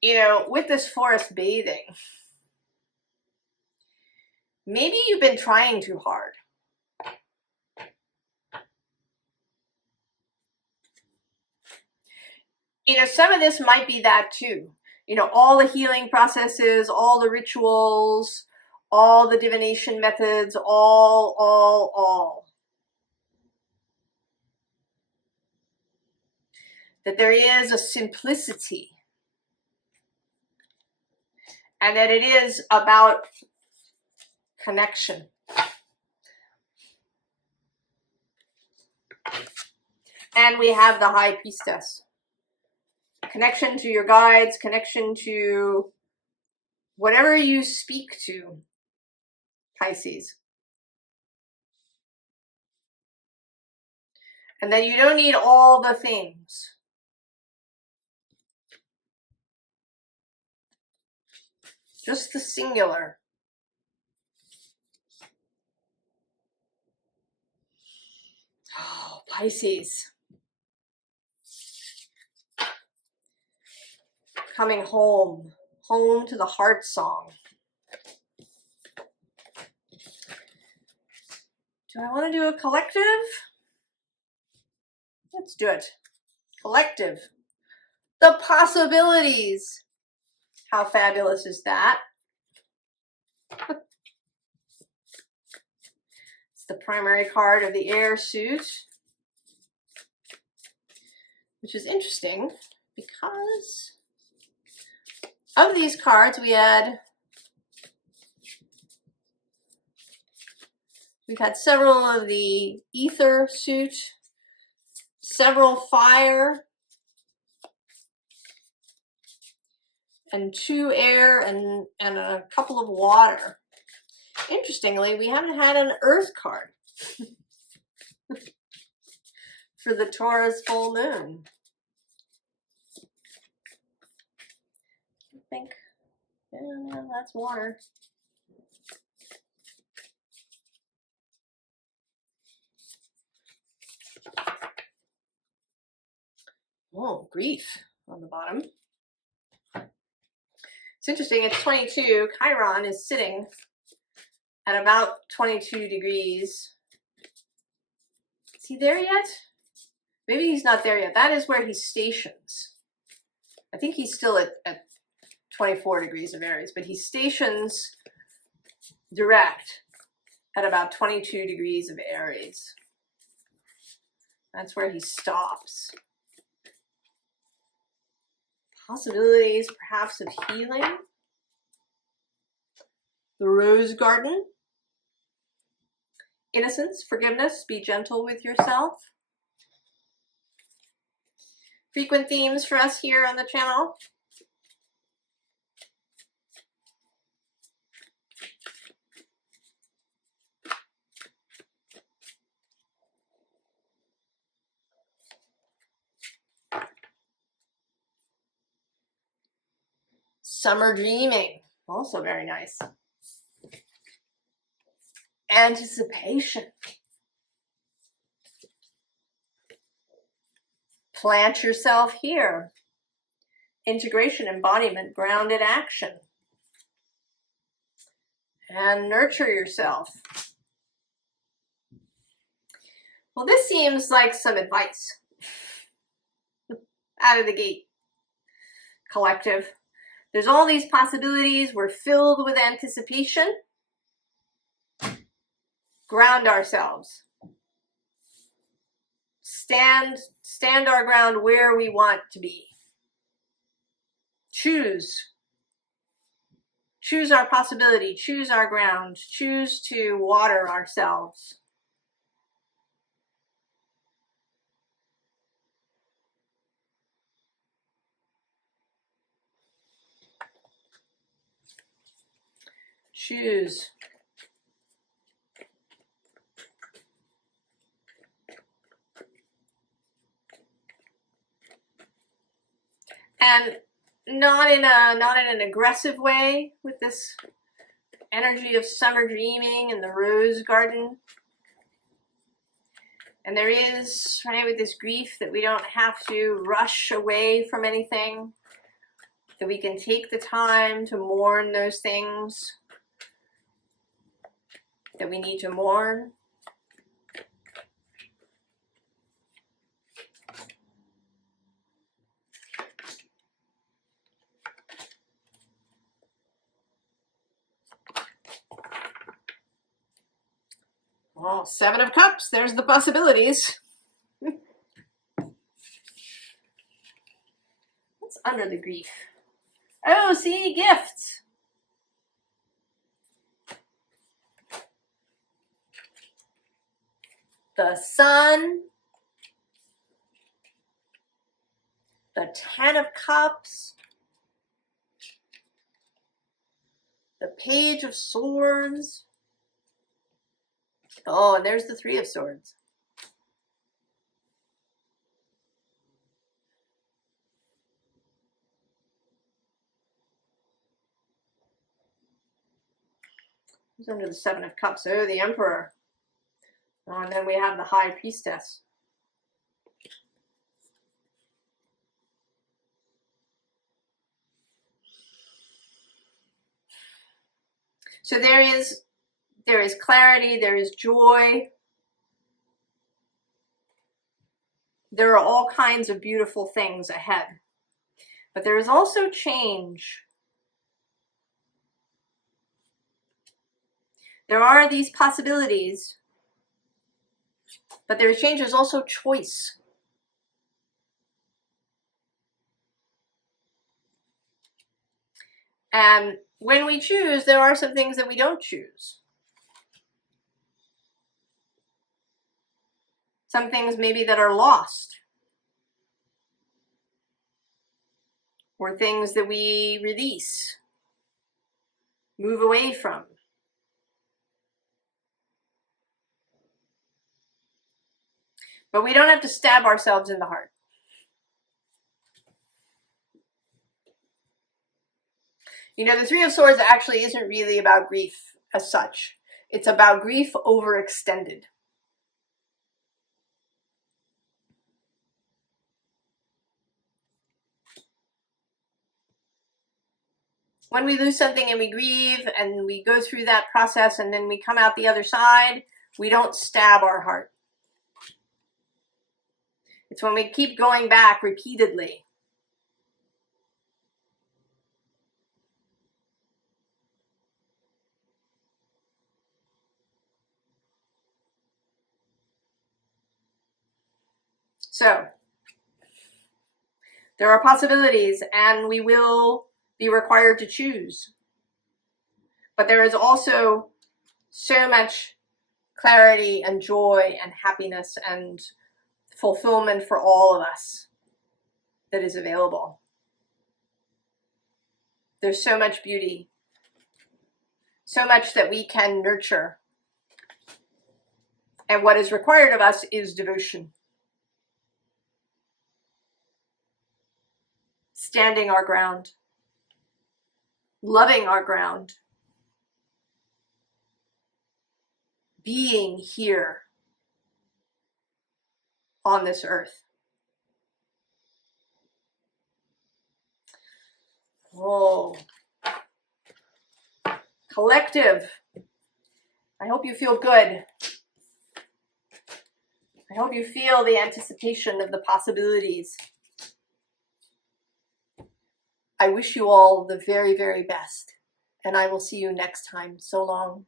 You know, with this forest bathing, maybe you've been trying too hard. You know, some of this might be that too. You know, all the healing processes, all the rituals, all the divination methods, all. That there is a simplicity. And that it is about connection. And we have the High Priestess. Connection to your guides, connection to whatever you speak to, Pisces. And that you don't need all the things. Just the singular. Pisces. Coming home. Home to the heart song. Do I want to do a collective? Let's do it. Collective. The possibilities. How fabulous is that? It's the primary card of the air suit, which is interesting because of these cards we've had several of the ether suit, several fire, and 2 air, and a couple of water. Interestingly, we haven't had an earth card for the Taurus full moon. I think, yeah, that's water. Oh, grief on the bottom. It's interesting, it's 22. Chiron is sitting at about 22 degrees. Is he there yet? Maybe he's not there yet. That is where he stations. I think he's still at 24 degrees of Aries, but he stations direct at about 22 degrees of Aries. That's where he stops. Possibilities, perhaps, of healing. The Rose Garden. Innocence, forgiveness, be gentle with yourself. Frequent themes for us here on the channel. Summer dreaming, also very nice. Anticipation. Plant yourself here. Integration, embodiment, grounded action. And nurture yourself. Well, this seems like some advice out of the gate. Collective. There's all these possibilities. We're filled with anticipation. Ground ourselves. Stand our ground where we want to be. Choose. Choose our possibility. Choose our ground. Choose to water ourselves. Choose. And not in an aggressive way with this energy of summer dreaming and the rose garden. And there is, right, with this grief, that we don't have to rush away from anything, that we can take the time to mourn those things that we need to mourn. Oh, 7 of Cups, there's the possibilities. What's under the grief? Oh, see, gifts. The Sun. The 10 of Cups. The Page of Swords. Oh, and there's the 3 of Swords. Who's under the 7 of Cups? Oh, the Emperor. Oh, and then we have the High Priestess. So there is clarity, there is joy. There are all kinds of beautiful things ahead. But there is also change. There are these possibilities, but there is change. There's also choice. And when we choose, there are some things that we don't choose. Some things maybe that are lost. Or things that we release, move away from. But we don't have to stab ourselves in the heart. You know, the Three of Swords actually isn't really about grief as such. It's about grief overextended. When we lose something and we grieve and we go through that process and then we come out the other side, we don't stab our heart. It's when we keep going back repeatedly. So, there are possibilities and we will be required to choose. But there is also so much clarity and joy and happiness and fulfillment for all of us that is available. There's so much beauty, so much that we can nurture. And what is required of us is devotion. Standing our ground, loving our ground, being here on this earth. Oh, collective. I hope you feel good. I hope you feel the anticipation of the possibilities. I wish you all the very, very best, and I will see you next time. So long.